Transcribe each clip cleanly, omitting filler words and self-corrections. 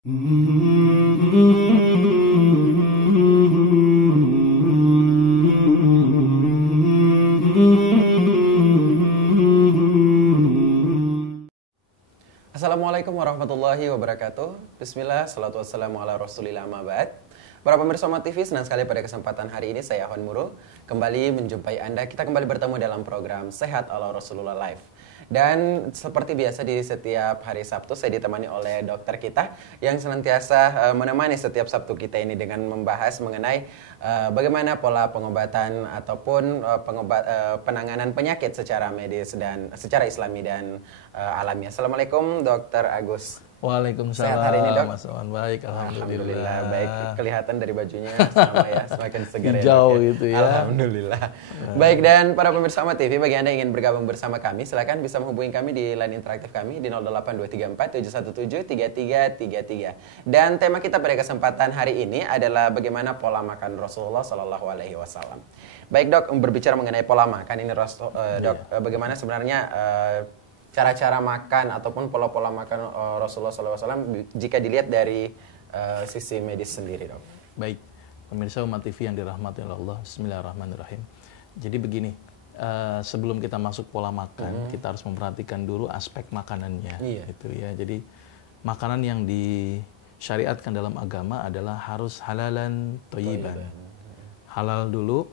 Assalamualaikum warahmatullahi wabarakatuh. Bismillah, salatu wassalamu ala rasulillah ma'bad. Para pemirsa Oma TV, senang sekali pada kesempatan hari ini saya Ahwan Muru kembali menjumpai Anda. Kita kembali bertemu dalam program Sehat ala Rasulullah Live. Dan seperti biasa di setiap hari Sabtu saya ditemani oleh dokter kita yang senantiasa menemani setiap Sabtu kita ini dengan membahas mengenai bagaimana pola pengobatan ataupun penanganan penyakit secara medis dan secara Islami dan alami. Assalamualaikum Dokter Agus. Waalaikumsalam. Sehat hari ini, Dok? Mas Wan, baik, alhamdulillah. Baik, kelihatan dari bajunya sama ya, semakin segar ya. Hijau Dok, ya. gitu ya. Alhamdulillah. Baik, dan para pemirsa Oma TV, bagi Anda yang ingin bergabung bersama kami, silakan bisa menghubungi kami di line interaktif kami di 08234 717 3333. Dan tema kita pada kesempatan hari ini adalah bagaimana pola makan Rasulullah Shallallahu Alaihi Wasallam. Baik, Dok, berbicara mengenai pola makan ini, Dok, bagaimana sebenarnya cara-cara makan ataupun pola-pola makan Rasulullah SAW jika dilihat dari sisi medis sendiri, Dok? Baik, pemirsa Umat TV yang dirahmati oleh Allah, Bismillahirrahmanirrahim. Jadi begini, sebelum kita masuk pola makan, kita harus memperhatikan dulu aspek makanannya. Gitu ya. Jadi makanan yang disyariatkan dalam agama adalah harus halalan thayyiban. Halal dulu,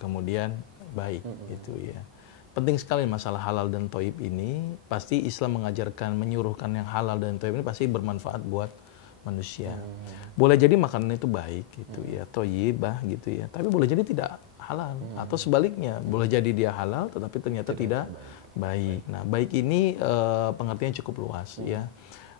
kemudian baik, gitu ya. Penting sekali masalah halal dan thayyib ini. Pasti Islam mengajarkan, menyuruhkan yang halal dan thayyib ini pasti bermanfaat buat manusia. Boleh jadi makanan itu baik gitu ya, thayyibah gitu ya. Tapi boleh jadi tidak halal atau sebaliknya, boleh jadi dia halal tetapi ternyata tidak baik. Nah, baik ini pengertiannya cukup luas ya.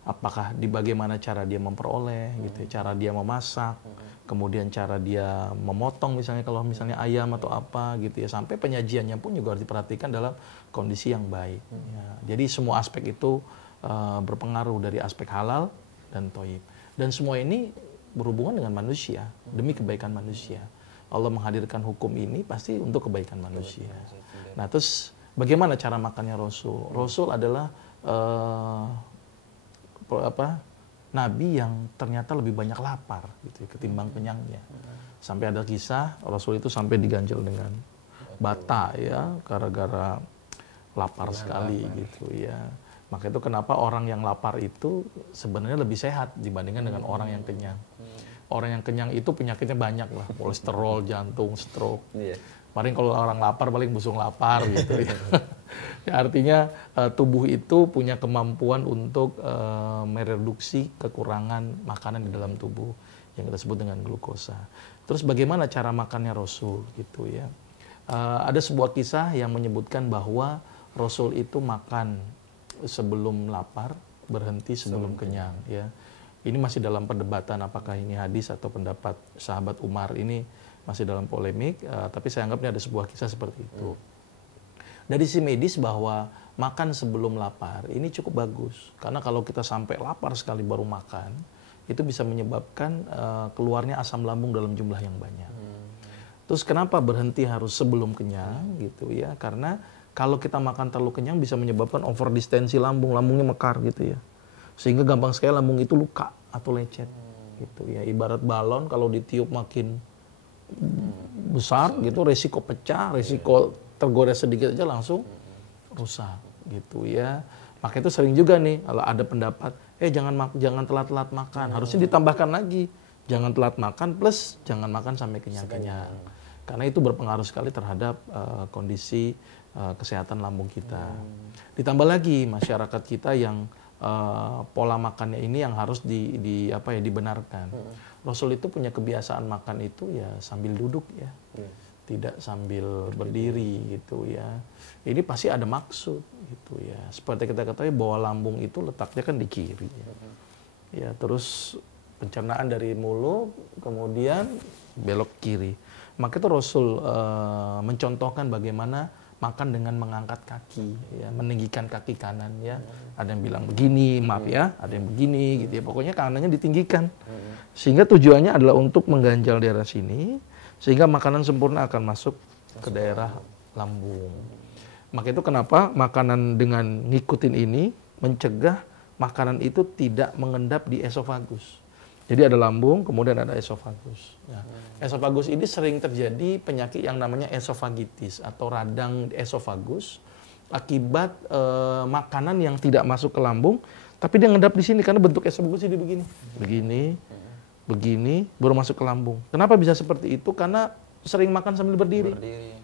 Apakah di bagaimana cara dia memperoleh gitu, cara dia memasak, kemudian cara dia memotong misalnya kalau misalnya ayam atau apa gitu ya, sampai penyajiannya pun juga harus diperhatikan dalam kondisi yang baik. Ya. Jadi semua aspek itu berpengaruh dari aspek halal dan thayyib. Dan semua ini berhubungan dengan manusia, demi kebaikan manusia. Allah menghadirkan hukum ini pasti untuk kebaikan manusia. Nah, terus bagaimana cara makannya Rasul? Rasul adalah Nabi yang ternyata lebih banyak lapar gitu, ketimbang kenyangnya. Sampai ada kisah Rasul itu sampai diganjel dengan bata ya, gara-gara lapar sekali gitu ya. Maka itu kenapa orang yang lapar itu sebenarnya lebih sehat dibandingkan dengan orang yang kenyang. Orang yang kenyang itu penyakitnya banyak lah, kolesterol, jantung, stroke. Paling kalau orang lapar paling busung lapar gitu ya. Artinya tubuh itu punya kemampuan untuk mereduksi kekurangan makanan di dalam tubuh yang kita sebut dengan glukosa. Terus bagaimana cara makannya Rasul gitu ya. Ada sebuah kisah yang menyebutkan bahwa Rasul itu makan sebelum lapar, berhenti sebelum kenyang ya. Ini masih dalam perdebatan apakah ini hadis atau pendapat sahabat Umar, ini masih dalam polemik, tapi saya anggap ini ada sebuah kisah seperti itu. Dari sisi medis bahwa makan sebelum lapar ini cukup bagus. Karena kalau kita sampai lapar sekali baru makan, itu bisa menyebabkan keluarnya asam lambung dalam jumlah yang banyak. Terus kenapa berhenti harus sebelum kenyang gitu ya? Karena kalau kita makan terlalu kenyang bisa menyebabkan overdistensi lambung, lambungnya mekar gitu ya. Sehingga gampang sekali lambung itu luka atau lecet gitu ya. Ibarat balon kalau ditiup makin besar gitu, resiko pecah, resiko tergores sedikit aja langsung rusak gitu ya. Maka itu sering juga nih kalau ada pendapat, jangan telat-telat makan. Harusnya ditambahkan lagi, jangan telat makan plus jangan makan sampai kenyang-kenyang. Karena itu berpengaruh sekali terhadap kondisi kesehatan lambung kita. Ditambah lagi masyarakat kita yang pola makannya ini yang harus dibenarkan. Rasul itu punya kebiasaan makan itu ya sambil duduk ya, tidak sambil berdiri gitu ya. Ini pasti ada maksud gitu ya. Seperti kita ketahui bahwa lambung itu letaknya kan di kiri ya. Terus pencernaan dari mulut kemudian belok kiri. Maka itu Rasul mencontohkan bagaimana makan dengan mengangkat kaki, ya, meninggikan kaki kanan ya. Ada yang bilang begini, maaf ya, ada yang begini gitu ya. Pokoknya kanannya ditinggikan. Sehingga tujuannya adalah untuk mengganjal daerah sini, sehingga makanan sempurna akan masuk ke daerah lambung. Maka itu kenapa makanan dengan ngikutin ini mencegah makanan itu tidak mengendap di esofagus. Jadi ada lambung, kemudian ada esofagus. Nah, esofagus ini sering terjadi penyakit yang namanya esofagitis atau radang esofagus akibat makanan yang tidak masuk ke lambung, tapi dia ngendap di sini karena bentuk esofagus ini begini, baru masuk ke lambung. Kenapa bisa seperti itu? Karena sering makan sambil berdiri.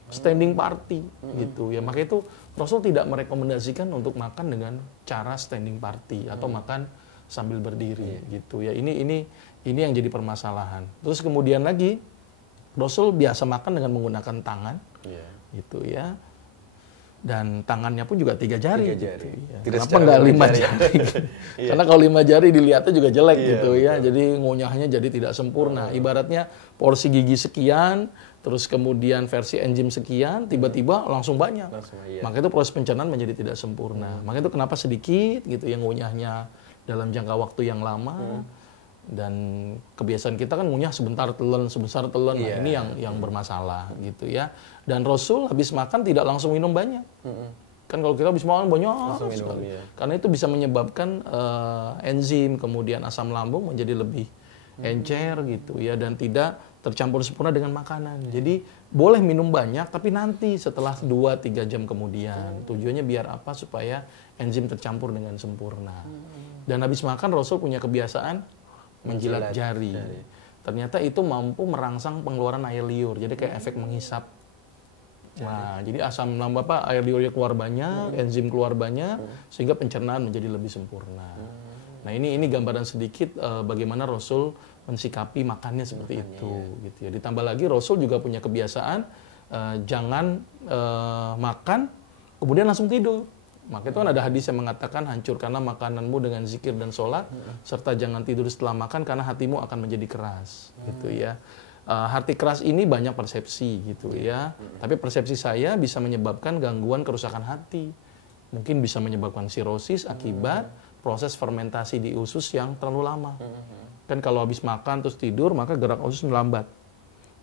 Standing party gitu ya. Maka itu Rasul tidak merekomendasikan untuk makan dengan cara standing party atau makan sambil berdiri gitu ya. Ini yang jadi permasalahan. Terus kemudian lagi Rasul biasa makan dengan menggunakan tangan gitu ya. Dan tangannya pun juga 3 jari. Gitu, ya. Kenapa nggak 5 jari? Karena kalau 5 jari dilihatnya juga jelek gitu ya. Jadi ngunyahnya jadi tidak sempurna. Ibaratnya porsi gigi sekian, terus kemudian versi enzim sekian, tiba-tiba langsung banyak. Maka itu proses pencernaan menjadi tidak sempurna. Maka itu kenapa sedikit gitu yang ngunyahnya dalam jangka waktu yang lama. Dan kebiasaan kita kan ngunyah sebentar telan. Nah, ini yang bermasalah gitu ya. Dan Rasul habis makan tidak langsung minum banyak. Kan kalau kita habis makan banyak sekali. Karena itu bisa menyebabkan enzim kemudian asam lambung menjadi lebih encer gitu ya, dan tidak tercampur sempurna dengan makanan. Jadi boleh minum banyak tapi nanti setelah 2-3 jam kemudian. Tujuannya biar apa? Supaya enzim tercampur dengan sempurna. Dan habis makan Rasul punya kebiasaan menjilat jari. Ternyata itu mampu merangsang pengeluaran air liur. Jadi kayak efek menghisap. Nah, jadi asam lambung air liurnya keluar banyak, enzim keluar banyak, sehingga pencernaan menjadi lebih sempurna. Nah, ini gambaran sedikit bagaimana Rasul mensikapi makannya seperti itu gitu ya. Ditambah lagi Rasul juga punya kebiasaan jangan makan kemudian langsung tidur. Maka itu kan ada hadis yang mengatakan hancurkanlah makananmu dengan zikir dan sholat, serta jangan tidur setelah makan karena hatimu akan menjadi keras, gitu ya. Hati keras ini banyak persepsi, gitu ya. Tapi persepsi saya bisa menyebabkan gangguan kerusakan hati, mungkin bisa menyebabkan sirosis akibat proses fermentasi di usus yang terlalu lama. Kan kalau habis makan terus tidur, maka gerak usus melambat.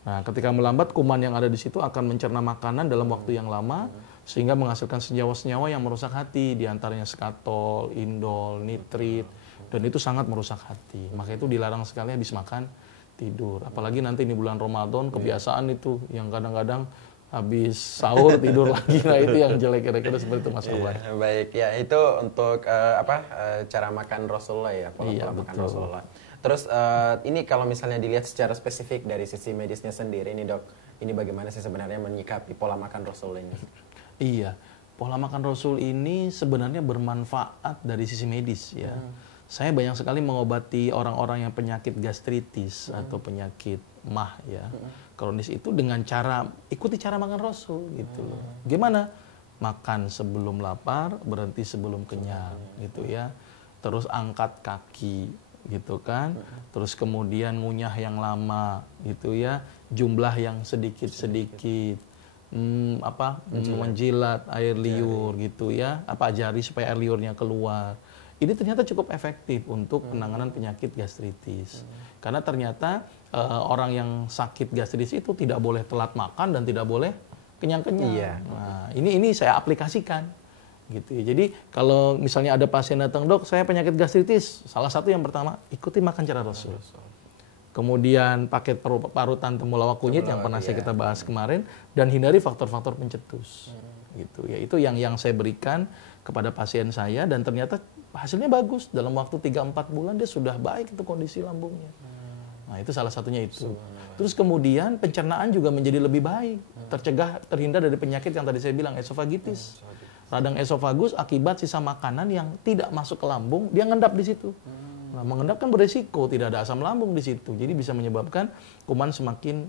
Nah, ketika melambat, kuman yang ada di situ akan mencerna makanan dalam waktu yang lama, sehingga menghasilkan senyawa-senyawa yang merusak hati, diantaranya skatol, indol, nitrit, dan itu sangat merusak hati. Maka itu dilarang sekali habis makan tidur. Apalagi nanti ini bulan Ramadan, kebiasaan itu yang kadang-kadang habis sahur tidur lagi. Nah, itu yang jelek, kira-kira seperti itu Mas Arwan. Baik, ya itu untuk cara makan Rasulullah ya, pola makan Rasulullah. Terus ini kalau misalnya dilihat secara spesifik dari sisi medisnya sendiri nih Dok, ini bagaimana sih sebenarnya menyikapi pola makan Rasul ini? Iya, pola makan Rasul ini sebenarnya bermanfaat dari sisi medis ya. Saya banyak sekali mengobati orang-orang yang penyakit gastritis atau penyakit MAH ya, kronis itu dengan cara ikuti cara makan Rasul gitu loh. Gimana? Makan sebelum lapar, berhenti sebelum kenyang gitu ya. Terus angkat kaki gitu kan. Terus kemudian ngunyah yang lama gitu ya. Jumlah yang sedikit-sedikit. Menjilat air liur gitu ya, jari supaya air liurnya keluar. Ini ternyata cukup efektif untuk penanganan penyakit gastritis. Karena ternyata orang yang sakit gastritis itu tidak boleh telat makan dan tidak boleh kenyang-kenyang. Nah, ini saya aplikasikan gitu ya. Jadi kalau misalnya ada pasien datang, Dok, saya penyakit gastritis, salah satu yang pertama ikuti makan cara Rasul. Kemudian paket parutan temulawak kunyit yang pernah kita bahas kemarin, dan hindari faktor-faktor pencetus. Gitu ya. Itu yang saya berikan kepada pasien saya, dan ternyata hasilnya bagus. Dalam waktu 3-4 bulan dia sudah baik itu kondisi lambungnya. Nah, itu salah satunya itu. Terus kemudian pencernaan juga menjadi lebih baik. Terhindar dari penyakit yang tadi saya bilang, esofagitis. Radang esofagus akibat sisa makanan yang tidak masuk ke lambung, dia ngendap di situ. Nah, mengendap kan beresiko, tidak ada asam lambung di situ. Jadi bisa menyebabkan kuman semakin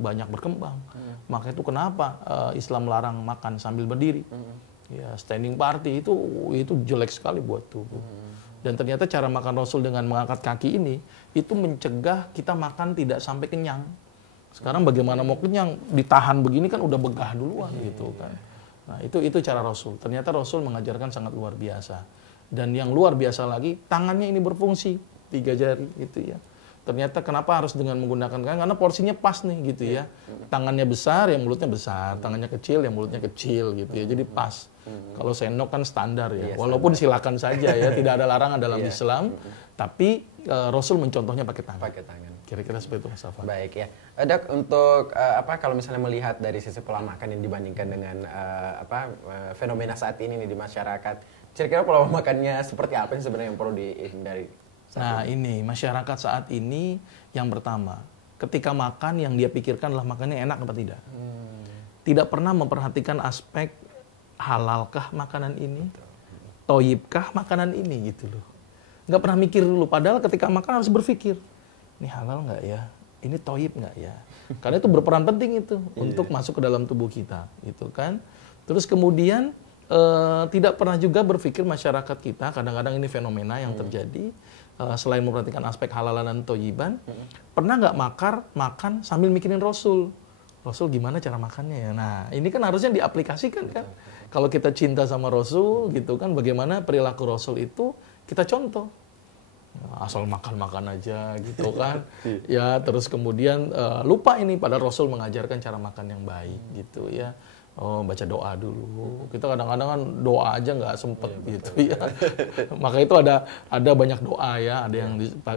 banyak berkembang. Maka itu kenapa Islam melarang makan sambil berdiri. Ya, standing party itu jelek sekali buat tubuh. Dan ternyata cara makan Rasul dengan mengangkat kaki ini itu mencegah kita makan tidak sampai kenyang. Sekarang bagaimana mau kenyang, ditahan begini kan udah begah duluan gitu kan. Nah, itu cara Rasul. Ternyata Rasul mengajarkan sangat luar biasa. Dan yang luar biasa lagi, tangannya ini berfungsi 3 jari gitu ya. ternyata kenapa harus dengan menggunakan tangan? Karena porsinya pas nih gitu ya. Tangannya besar, yang mulutnya besar. Tangannya kecil, yang mulutnya kecil gitu ya. Jadi pas. Kalau sendok kan standar ya. Walaupun silakan saja ya, tidak ada larangan dalam Islam. Tapi Rasul mencontohnya pakai tangan. Pakai tangan. Kira-kira seperti itu Mas Afan. Baik ya. Dok, untuk kalau misalnya melihat dari sisi pola makan yang dibandingkan dengan fenomena saat ini nih di masyarakat, kira-kira pola makannya seperti apa sih sebenarnya yang perlu dihindari? Nah ini, masyarakat saat ini yang pertama, ketika makan yang dia pikirkan adalah makannya enak apa tidak. Tidak pernah memperhatikan aspek halalkah makanan ini, toyibkah makanan ini gitu loh. Nggak pernah mikir dulu, padahal ketika makan harus berpikir, ini halal nggak ya, ini toyib nggak ya. Karena itu berperan penting itu untuk masuk ke dalam tubuh kita, gitu kan. Terus kemudian tidak pernah juga berpikir masyarakat kita, kadang-kadang ini fenomena yang terjadi, selain memperhatikan aspek halalan dan toyiban, pernah nggak makan sambil mikirin Rasul gimana cara makannya ya. Nah ini kan harusnya diaplikasikan kan. Kalau kita cinta sama Rasul gitu kan, bagaimana perilaku Rasul itu kita contoh. Asal makan-makan aja gitu kan. Ya terus kemudian lupa ini pada Rasul mengajarkan cara makan yang baik gitu ya. Oh, baca doa dulu. Kita kadang-kadang kan doa aja nggak sempet gitu ya. Maka itu ada banyak doa ya. Ada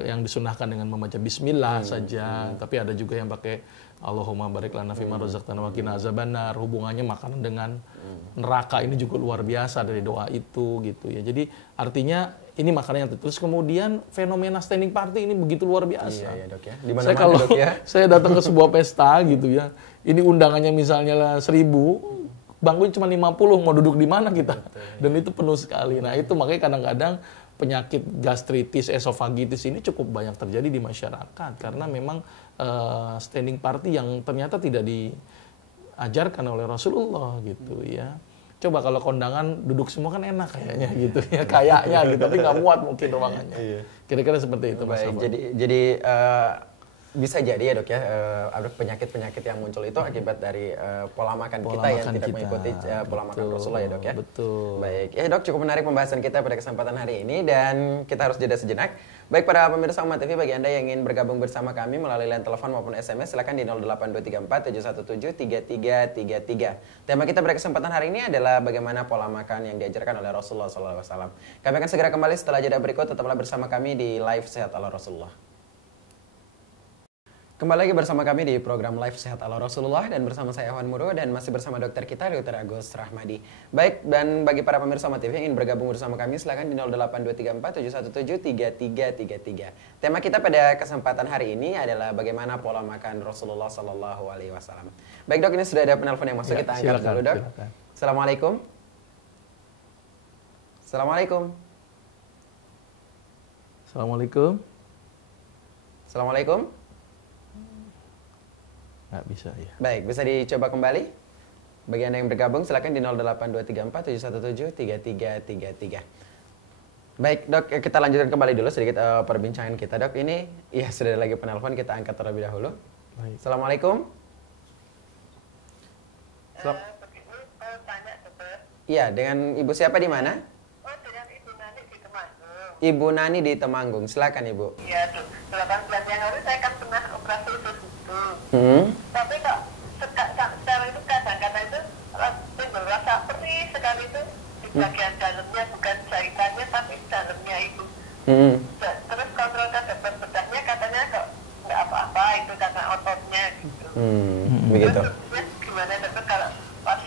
yang disunahkan dengan membaca Bismillah saja. Tapi ada juga yang pakai Allahumma barik lana fima razaqtana wa qina azabannar. Hubungannya makanan dengan neraka ini juga luar biasa dari doa itu gitu ya. Jadi artinya ini makanan yang terus kemudian fenomena standing party ini begitu luar biasa. Iya, Dok ya. Saya kalau saya datang ke sebuah pesta gitu ya, ini undangannya misalnya 1.000, bangkunya cuma 50, mau duduk di mana kita? Dan itu penuh sekali. Nah itu makanya kadang-kadang penyakit gastritis, esofagitis ini cukup banyak terjadi di masyarakat karena memang standing party yang ternyata tidak diajarkan oleh Rasulullah gitu ya. Coba kalau kondangan duduk semua kan enak kayaknya gitu ya, kayaknya gitu, tapi nggak muat mungkin ruangannya. Kira-kira seperti itu Mas. Baik, jadi bisa jadi ya Dok ya, ada penyakit-penyakit yang muncul itu akibat dari pola makan kita yang tidak mengikuti pola makan Rasulullah ya Dok ya. Betul. Baik, ya Dok, cukup menarik pembahasan kita pada kesempatan hari ini dan kita harus jeda sejenak. Baik para pemirsa Umat TV, bagi Anda yang ingin bergabung bersama kami melalui line telepon maupun SMS, silakan di 08234 717 3333. Tema kita pada kesempatan hari ini adalah bagaimana pola makan yang diajarkan oleh Rasulullah SAW. Kami akan segera kembali setelah jeda berikut, tetaplah bersama kami di Live Sehat ala Rasulullah. Kembali lagi bersama kami di program Live Sehat ala Rasulullah dan bersama saya Ahwan Muro dan masih bersama dokter kita Dr. Agus Rahmadi. Baik, dan bagi para pemirsa Umat TV yang ingin bergabung bersama kami silakan di 08234 717 3333. Tema kita pada kesempatan hari ini adalah bagaimana pola makan Rasulullah Sallallahu Alaihi Wasallam. Baik Dok, ini sudah ada penelpon yang masuk, kita angkat dulu Dok. Silakan. Assalamualaikum. Assalamualaikum. Assalamualaikum. Assalamualaikum. Nggak bisa ya. Baik, bisa dicoba kembali. Bagi Anda yang bergabung, silakan di 08234 717 3333. Baik, Dok, kita lanjutkan kembali dulu sedikit perbincangan kita, Dok. Ini, ya sudah ada lagi penelpon, kita angkat terlebih dahulu. Baik. Assalamualaikum. Iya, dengan Ibu siapa di mana? Oh, dengan Ibu Nani di Temanggung. Ibu Nani di Temanggung, silakan Ibu. Iya, 8 bulan yang lalu saya kan pernah operasi usus itu. Tapi kok sekarang itu kadang-kadang itu timbul rasa perih sekali itu di bagian dalamnya, bukan jahitannya tapi dalamnya itu. Terus kontrol ke dokter bedahnya katanya kok nggak apa-apa, itu karena ototnya gitu. Begitu. Terus gimana dokter kalau pas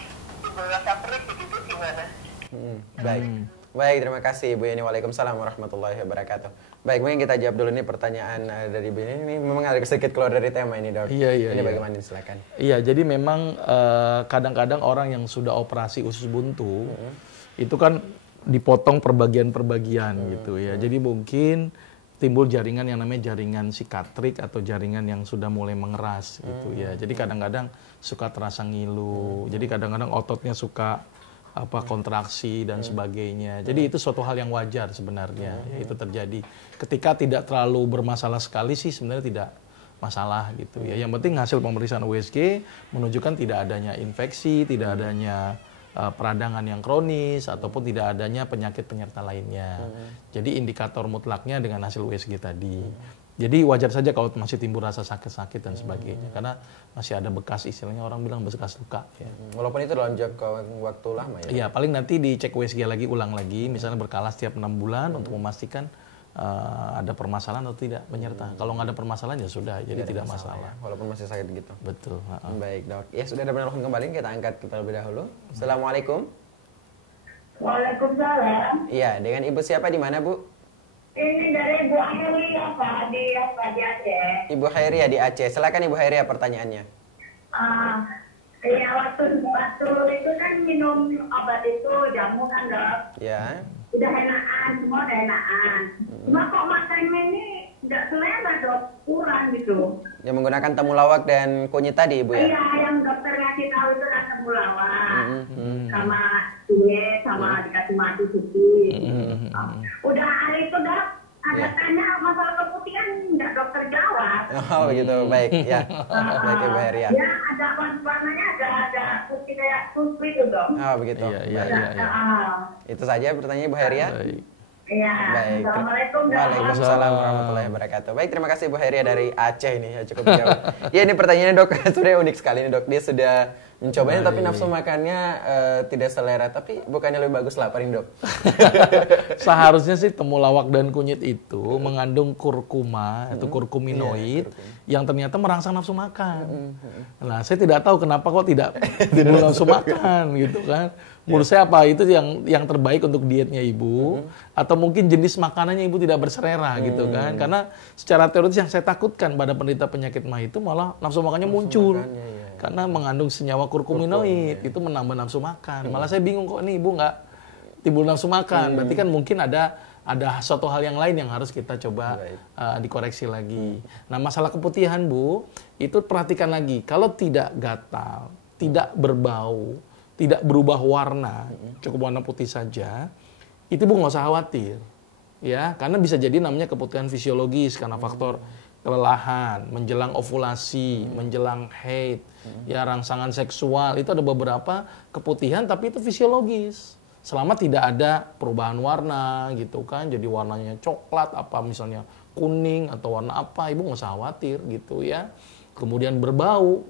timbul rasa perih begitu gimana? Baik. Baik, terima kasih Ibu Yani. Waalaikumsalam warahmatullahi wabarakatuh. Baik, mungkin kita jawab dulu nih pertanyaan dari Ibu Yani. Ini memang agak sedikit keluar dari tema ini, Dok. Iya. Ini bagaimana, silakan. Iya, jadi memang kadang-kadang orang yang sudah operasi usus buntu itu kan dipotong perbagian-perbagian gitu ya. Jadi mungkin timbul jaringan yang namanya jaringan sikatrik atau jaringan yang sudah mulai mengeras gitu ya. Jadi kadang-kadang suka terasa ngilu. Jadi kadang-kadang ototnya suka kontraksi dan sebagainya. Jadi itu suatu hal yang wajar sebenarnya. Itu terjadi. Ketika tidak terlalu bermasalah sekali sih sebenarnya tidak masalah gitu ya. Yang penting hasil pemeriksaan USG menunjukkan tidak adanya infeksi, tidak adanya peradangan yang kronis ataupun tidak adanya penyakit penyerta lainnya. Jadi indikator mutlaknya dengan hasil USG tadi. Jadi wajar saja kalau masih timbul rasa sakit-sakit dan sebagainya, karena masih ada bekas, istilahnya orang bilang bekas luka. Ya. Walaupun itu dalam jangka waktu lama ya? Iya, paling nanti dicek USG lagi, ulang lagi, misalnya berkala setiap 6 bulan untuk memastikan ada permasalahan atau tidak penyerta. Kalau nggak ada permasalahan ya sudah, jadi tidak masalah. Ya, walaupun masih sakit gitu. Betul. Baik dok, ya sudah ada penelpon kembali, kita angkat kita lebih dahulu. Assalamualaikum. Waalaikumsalam. Iya, dengan ibu siapa di mana bu? Ini dari Bu Ahli di Aceh. Ibu Khairia di Aceh. Silakan Ibu Khairia pertanyaannya. Ya waktu itu kan minum obat itu jamu kan dok. Ya. Udah enakan, semua udah enakan. Cuma kok makannya ini nggak selera dok, kurang gitu. Yang menggunakan temulawak dan kunyit tadi Ibu ya? Iya, yang dokter ngasih tahu itu rasa mulawak. Sama kunyit, sama dikasih madu suci. Udah hari itu dok, ada tanya masalah keputihan nggak dokter jawab. Oh begitu, baik ya. Baik Ibu Khairia. Ya ada warnanya ada putih kayak susu itu dok. Oh begitu. Iya. Itu saja pertanyaan Ibu Khairia. Baik. Iya. Baik. Assalamualaikum. Waalaikumsalam warahmatullahi wabarakatuh. Baik, terima kasih Bu Khairia dari Aceh ini ya, cukup jauh. Ya ini pertanyaannya dok, sebenarnya unik sekali nih dok. Dia sudah mencobanya tapi nafsu makannya tidak selera, tapi bukannya lebih bagus laparin dok? Seharusnya sih temulawak dan kunyit itu mengandung kurkuma atau kurkuminoid yang ternyata merangsang nafsu makan. Nah, saya tidak tahu kenapa kok tidak timbul nafsu makan gitu kan. Menurut saya apa itu yang terbaik untuk dietnya ibu, atau mungkin jenis makanannya ibu tidak berselera gitu kan. Karena secara teoritis yang saya takutkan pada penderita penyakit mah itu malah nafsu makannya muncul. Karena mengandung senyawa kurkuminoid, itu menambah nafsu makan. Malah saya bingung kok ini ibu nggak timbul nafsu makan. Berarti kan mungkin ada suatu hal yang lain yang harus kita coba dikoreksi lagi. Nah, masalah keputihan Bu, itu perhatikan lagi. Kalau tidak gatal, tidak berbau, tidak berubah warna, cukup warna putih saja, itu Bu nggak usah khawatir. Ya, karena bisa jadi namanya keputihan fisiologis karena faktor kelelahan, menjelang ovulasi, menjelang haid, ya rangsangan seksual, itu ada beberapa keputihan tapi itu fisiologis. Selama tidak ada perubahan warna gitu kan, jadi warnanya coklat, apa misalnya kuning atau warna apa, ibu nggak usah khawatir gitu ya. Kemudian berbau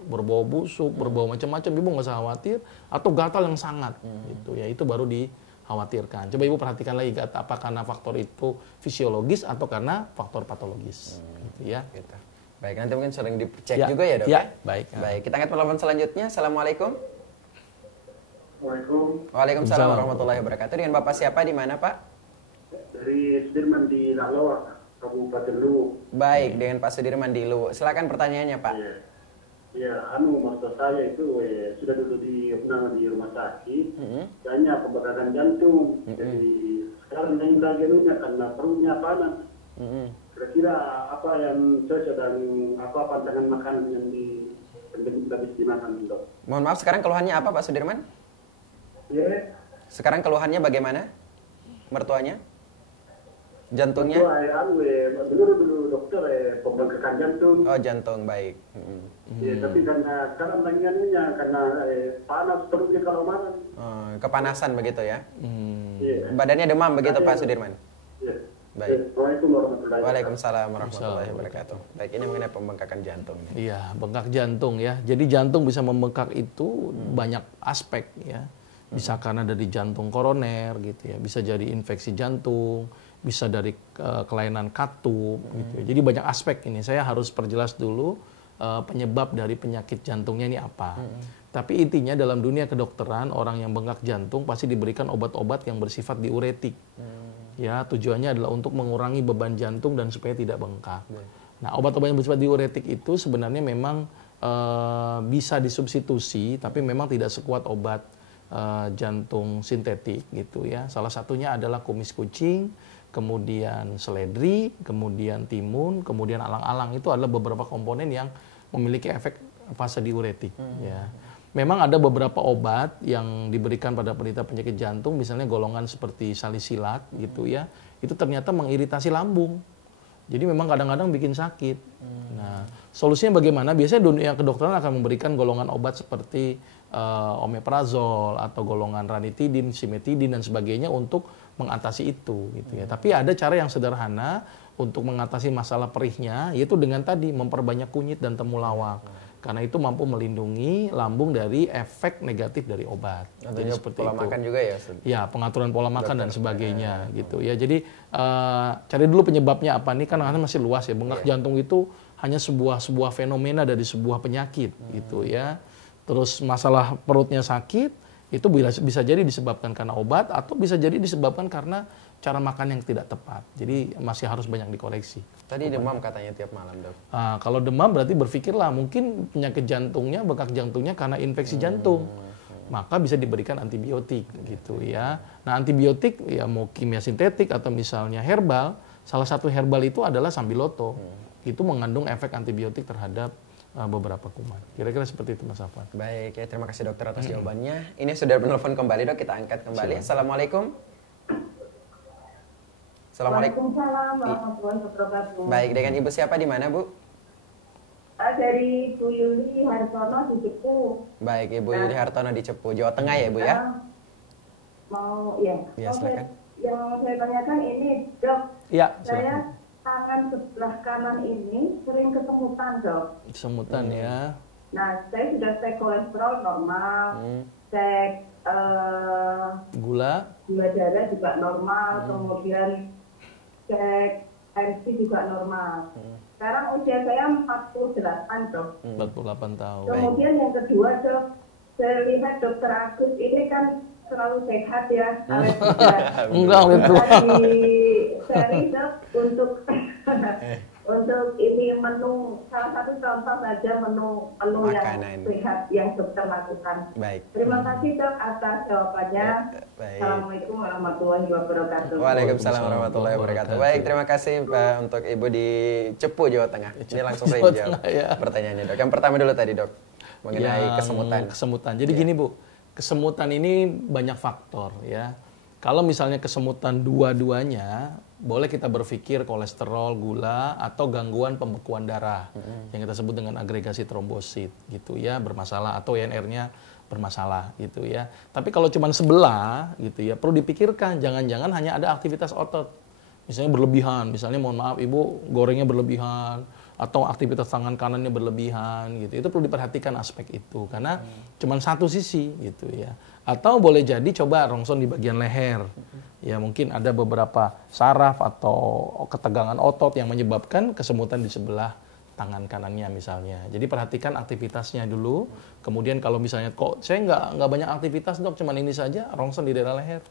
busuk, berbau macam-macam, ibu nggak usah khawatir. Atau gatal yang sangat, gitu ya, itu baru dikhawatirkan. Coba ibu perhatikan lagi, apa karena faktor itu fisiologis atau karena faktor patologis, gitu ya. Gitu. Baik, nanti mungkin sering dicek Ya, juga ya dok? ya, baik. Baik, kita angkat telepon selanjutnya. Assalamualaikum. Waalaikumsalam. Waalaikumsalam warahmatullahi wabarakatuh. Dengan Bapak siapa di mana Pak? Dari Sudirman di Laloa, Kabupaten Luwu. Baik, dengan Pak Sudirman di Luwu. Silakan pertanyaannya Pak. Ya, maksud saya itu sudah dulu di rumah sakit, hanya pembekakan jantung. Jadi sekarang yang bagiannya karena perutnya panas. Kira-kira apa yang cocok dan apa pantangan makanan yang habis dimakan dok? Mohon maaf, sekarang keluhannya apa Pak Sudirman? Ya. Sekarang keluhannya bagaimana? Mertuanya? Jantungnya? Dulu dokter pembengkakan jantung. Oh, jantung, baik. Ya, tapi karena sekarang bagiannya karena panas perutnya kalau makan. Oh, kepanasan begitu ya? Iya. Badannya demam begitu Pak Sudirman? Iya. Baik. Assalamualaikum warahmatullahi wabarakatuh. Waalaikumsalam warahmatullahi wabarakatuh. Baik, ini mengenai pembengkakan jantung. Iya, bengkak jantung ya. Jadi jantung bisa membengkak itu banyak aspek ya. Bisa karena dari jantung koroner gitu ya, bisa jadi infeksi jantung, bisa dari kelainan katup gitu ya. Jadi banyak aspek ini. Saya harus perjelas dulu penyebab dari penyakit jantungnya ini apa. Tapi intinya dalam dunia kedokteran, orang yang bengkak jantung pasti diberikan obat-obat yang bersifat diuretik. Ya, tujuannya adalah untuk mengurangi beban jantung dan supaya tidak bengkak. Nah, obat-obat yang bersifat diuretik itu sebenarnya memang bisa disubstitusi, tapi memang tidak sekuat obat jantung sintetik gitu ya. Salah satunya adalah kumis kucing, kemudian seledri, kemudian timun, kemudian alang-alang. Itu adalah beberapa komponen yang memiliki efek fase diuretik ya. Memang ada beberapa obat yang diberikan pada penderita penyakit jantung, misalnya golongan seperti salisilat gitu ya. Itu ternyata mengiritasi lambung. Jadi memang kadang-kadang bikin sakit. Nah, solusinya bagaimana? Biasanya dunia kedokteran akan memberikan golongan obat seperti omeprazol atau golongan ranitidin, simetidin dan sebagainya untuk mengatasi itu gitu ya. Tapi ada cara yang sederhana untuk mengatasi masalah perihnya, yaitu dengan tadi memperbanyak kunyit dan temulawak. Karena itu mampu melindungi lambung dari efek negatif dari obat. Jadi seperti pola itu. makan juga ya? Ya, pengaturan pola makan dan sebagainya gitu ya. Jadi cari dulu penyebabnya apa nih, kan masih luas ya. Bengkak jantung itu hanya sebuah fenomena dari sebuah penyakit gitu ya. Terus masalah perutnya sakit itu bisa jadi disebabkan karena obat atau bisa jadi disebabkan karena cara makan yang tidak tepat. Jadi masih harus banyak dikoreksi. Tadi demam katanya tiap malam, Dok. Kalau demam berarti berpikirlah mungkin penyakit jantungnya, bengkak jantungnya karena infeksi jantung. Maka bisa diberikan antibiotik gitu ya. Nah, antibiotik ya mau kimia sintetik atau misalnya herbal, salah satu herbal itu adalah sambiloto. Itu mengandung efek antibiotik terhadap beberapa kuman. Kira-kira seperti itu, Mas Afan. Baik, ya terima kasih dokter atas jawabannya. Ini sudah menelpon kembali, Dok, kita angkat kembali. Assalamualaikum. Waalaikumsalam warahmatullahi wabarakatuh. Baik, dengan Ibu siapa di mana, Bu? Dari Bu Yuli Hartono di Cepu. Baik, Ibu Yuli Hartono di Cepu, Jawa Tengah ya, Bu ya? Ya, silakan. Yang saya tanyakan ini, Dok. Ya, saya tangan sebelah kanan ini sering kesemutan, Dok. Kesemutan ya. Nah, saya sudah cek kolesterol normal, cek Gula darah juga normal, kemudian cek tensi juga normal. Sekarang usia saya 48, Dok. 48 tahun. Kemudian yang kedua, Dok, saya lihat Dokter Agus ini kan selalu sehat ya. Enggak betul. Seri, Dok, untuk ini menu, salah satu contoh saja menu makanan yang sehat yang dokter lakukan. Baik. Terima kasih, Dok, atas jawabannya. Baik. Assalamualaikum warahmatullahi wabarakatuh. Waalaikumsalam warahmatullahi wabarakatuh. Baik, terima kasih untuk Ibu di Cepu, Jawa Tengah. Ini langsung saya jawab pertanyaannya, Dok. Yang pertama dulu tadi, Dok, mengenai kesemutan. Jadi gini, Bu, kesemutan ini banyak faktor ya. Kalau misalnya kesemutan dua-duanya, boleh kita berpikir kolesterol, gula, atau gangguan pembekuan darah yang kita sebut dengan agregasi trombosit gitu ya, bermasalah, atau INR-nya bermasalah gitu ya. Tapi kalau cuma sebelah gitu ya, perlu dipikirkan jangan-jangan hanya ada aktivitas otot. Misalnya berlebihan, misalnya mohon maaf Ibu gorengnya berlebihan atau aktivitas tangan kanannya berlebihan gitu. Itu perlu diperhatikan aspek itu karena cuma satu sisi gitu ya. Atau boleh jadi coba rongson di bagian leher. Ya mungkin ada beberapa saraf atau ketegangan otot yang menyebabkan kesemutan di sebelah tangan kanannya misalnya. Jadi perhatikan aktivitasnya dulu. Kemudian kalau misalnya kok saya nggak banyak aktivitas, Dok, cuman ini saja, rongson di daerah leher.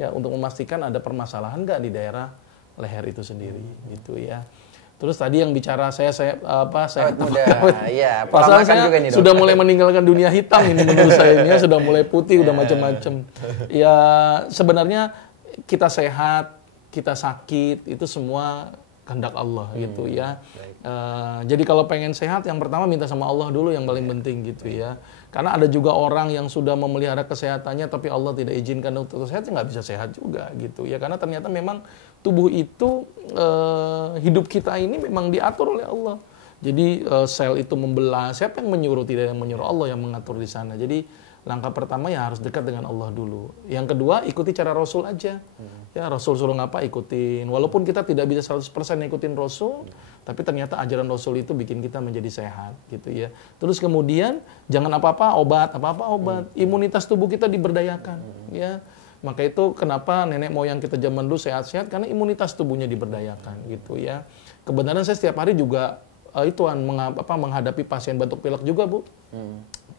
Ya untuk memastikan ada permasalahan nggak di daerah leher itu sendiri gitu ya. Terus tadi yang bicara saya muda, ya. Pasalnya saya juga nih, sudah mulai meninggalkan dunia hitam ini menurut saya ini sudah mulai putih, udah macam-macam. Ya sebenarnya kita sehat, kita sakit itu semua kehendak Allah gitu ya. Jadi kalau pengen sehat yang pertama minta sama Allah dulu yang paling penting gitu ya. Karena ada juga orang yang sudah memelihara kesehatannya tapi Allah tidak izinkan untuk sehat, nggak bisa sehat juga gitu ya. Karena ternyata memang tubuh itu hidup kita ini memang diatur oleh Allah. Jadi sel itu membelah, siapa yang menyuruh? Tidak yang menyuruh, Allah yang mengatur di sana. Jadi langkah pertama ya harus dekat dengan Allah dulu. Yang kedua ikuti cara Rasul aja. Ya Rasul suruh ngapa ikutin. Walaupun kita tidak bisa 100% ikutin Rasul, tapi ternyata ajaran Rasul itu bikin kita menjadi sehat gitu ya. Terus kemudian jangan apa-apa obat. Imunitas tubuh kita diberdayakan ya. Maka itu kenapa nenek moyang kita zaman dulu sehat-sehat karena imunitas tubuhnya diberdayakan gitu ya. Kebenaran saya setiap hari juga menghadapi pasien batuk pilek juga, Bu.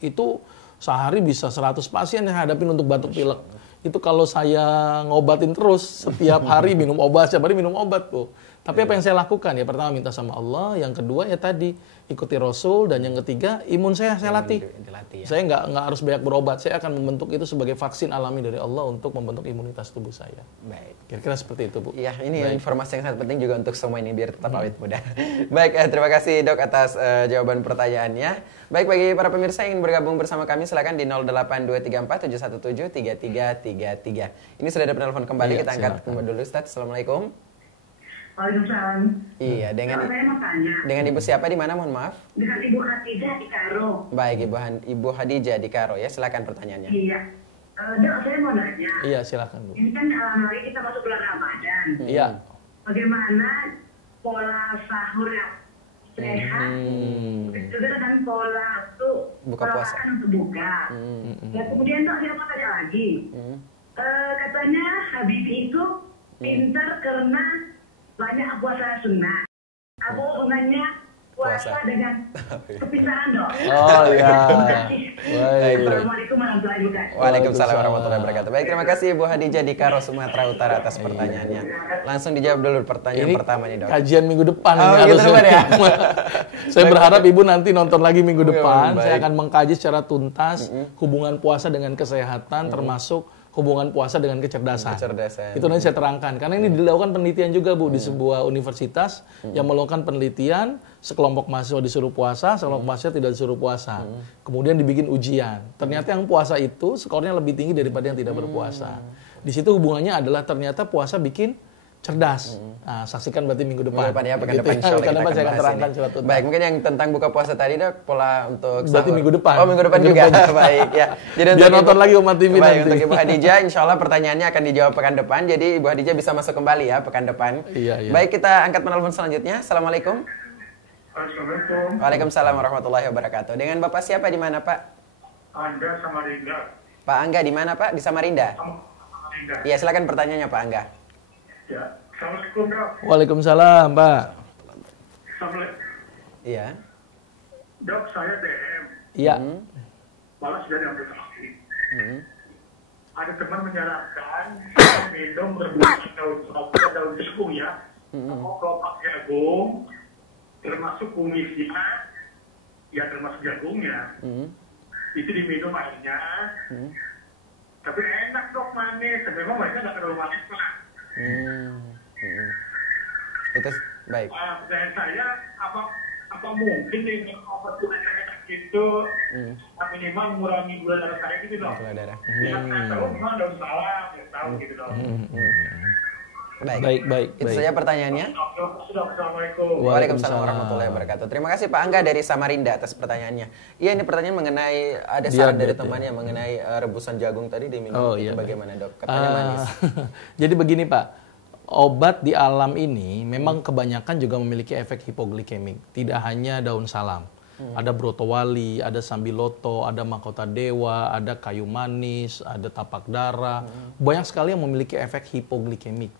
Itu sehari bisa 100 pasien yang hadapin untuk batuk pilek. Itu kalau saya ngobatin terus, setiap hari minum obat, setiap hari minum obat, Bu. Tapi apa yang saya lakukan? Ya pertama minta sama Allah, yang kedua ya tadi ikuti Rasul, dan yang ketiga imun saya latih. Dilatih, ya. Saya nggak harus banyak berobat, saya akan membentuk itu sebagai vaksin alami dari Allah untuk membentuk imunitas tubuh saya. Baik. Kira-kira seperti itu, Bu. Iya, ini informasi yang sangat penting juga untuk semua ini biar tetap awet muda. Baik, terima kasih Dok atas jawaban pertanyaannya. Baik, bagi para pemirsa yang ingin bergabung bersama kami silakan di 08234717333. Ini sudah ada penelpon kembali, kita angkat dulu Ustaz. Assalamualaikum. Waalaikumsalam. Iya, dengan saya mau tanya. Dengan Ibu siapa di mana, mohon maaf? Dengan Ibu Khadijah di Karo. Baik, Ibu Khadijah di Karo ya. Silakan pertanyaannya. Iya. Dok, saya mau nanya. Iya, silakan Bu. Ini kan hari kita masuk bulan Ramadan. Iya. Bagaimana pola sahur yang sehat? Itu kan pola tuh Buka pola puasa. makan untuk buka. Dan kemudian Dok, saya mau tanya lagi. Katanya Habibie itu pintar karena banyak puasa sunnah. Aku nanya puasa Puasa. dengan kepisahan Dok. Oh iya. Terima kasih. Baik. Assalamualaikum warahmatullahi wabarakatuh. Waalaikumsalam warahmatullahi wabarakatuh. Baik, terima kasih Ibu Hadijah di Karo, Sumatera Utara atas pertanyaannya. Langsung dijawab dulu pertanyaan Ini pertama nih, Dok. kajian minggu depan Oh, ini gitu, Pak, ya? Saya berharap Ibu nanti nonton lagi minggu depan. baik. Saya akan mengkaji secara tuntas hubungan puasa dengan kesehatan, termasuk hubungan puasa dengan kecerdasan. Kecerdasan. Itu nanti saya terangkan. Karena ini dilakukan penelitian juga Bu di sebuah universitas yang melakukan penelitian, sekelompok mahasiswa disuruh puasa, sekelompok mahasiswa tidak disuruh puasa. Kemudian dibikin ujian. Ternyata yang puasa itu skornya lebih tinggi daripada yang tidak berpuasa. Di situ hubungannya adalah ternyata puasa bikin cerdas. Nah, saksikan berarti minggu depan. Minggu depan ya, pekan Gitu depan ya. insya Allah Pekan kita depan akan saya akan bahas terangkan ini. secara tuntas. Baik, mungkin yang tentang buka puasa tadi, Dok, pola untuk Berarti sahur. minggu depan. Oh, minggu depan Minggu juga. depan. Baik, ya. Jadi Biar untuk nonton lagi Umat TV Baik, nanti. untuk Ibu Hadijah, insya Allah pertanyaannya akan dijawab pekan depan. Jadi Ibu Hadijah bisa masuk kembali ya pekan depan. Iya, iya. Baik, kita angkat penelpon selanjutnya. Assalamualaikum. Assalamualaikum. Waalaikumsalam warahmatullahi wabarakatuh. Dengan Bapak siapa di mana, Pak? Anda sama Rinda. Pak Angga di mana, Pak? Di Samarinda. Rinda. Iya, silakan pertanyaannya, Pak Angga. Ya. Assalamualaikum, Dok. Waalaikumsalam, Pak. Assalamualaikum. Iya. Dok, saya DM. Iya. Malah sudah diambil vaksin. Ada teman menyarankan minum berbulan daun jagung ya. Atau kelopak jagung, termasuk kumisnya, ya termasuk jagungnya. Itu diminum airnya. Tapi enak Dok, manis. Memang manisnya nggak terlalu manis Pak. Itu baik. Pertanyaan saya, apa mungkin dengan obat gula darah gitu minimal mengurangi gula darah saya gitu Dok? Gula darah. Ya, saya tahu memang daun salam, ya tahu gitu Dok. Baik. Itu saja pertanyaannya. Assalamualaikum. Waalaikumsalam warahmatullahi wabarakatuh. Terima kasih Pak Angga dari Samarinda atas pertanyaannya. Iya, ini pertanyaan mengenai ada saran dari Diabetes, temannya mengenai rebusan jagung tadi di minggu Oh, itu iya, bagaimana, Dok? Katanya manis. Jadi begini Pak, obat di alam ini memang kebanyakan juga memiliki efek hipoglikemik. Tidak hanya daun salam. Ada brotowali, ada sambiloto, ada mahkota dewa, ada kayu manis, ada tapak dara. Banyak sekali yang memiliki efek hipoglikemik.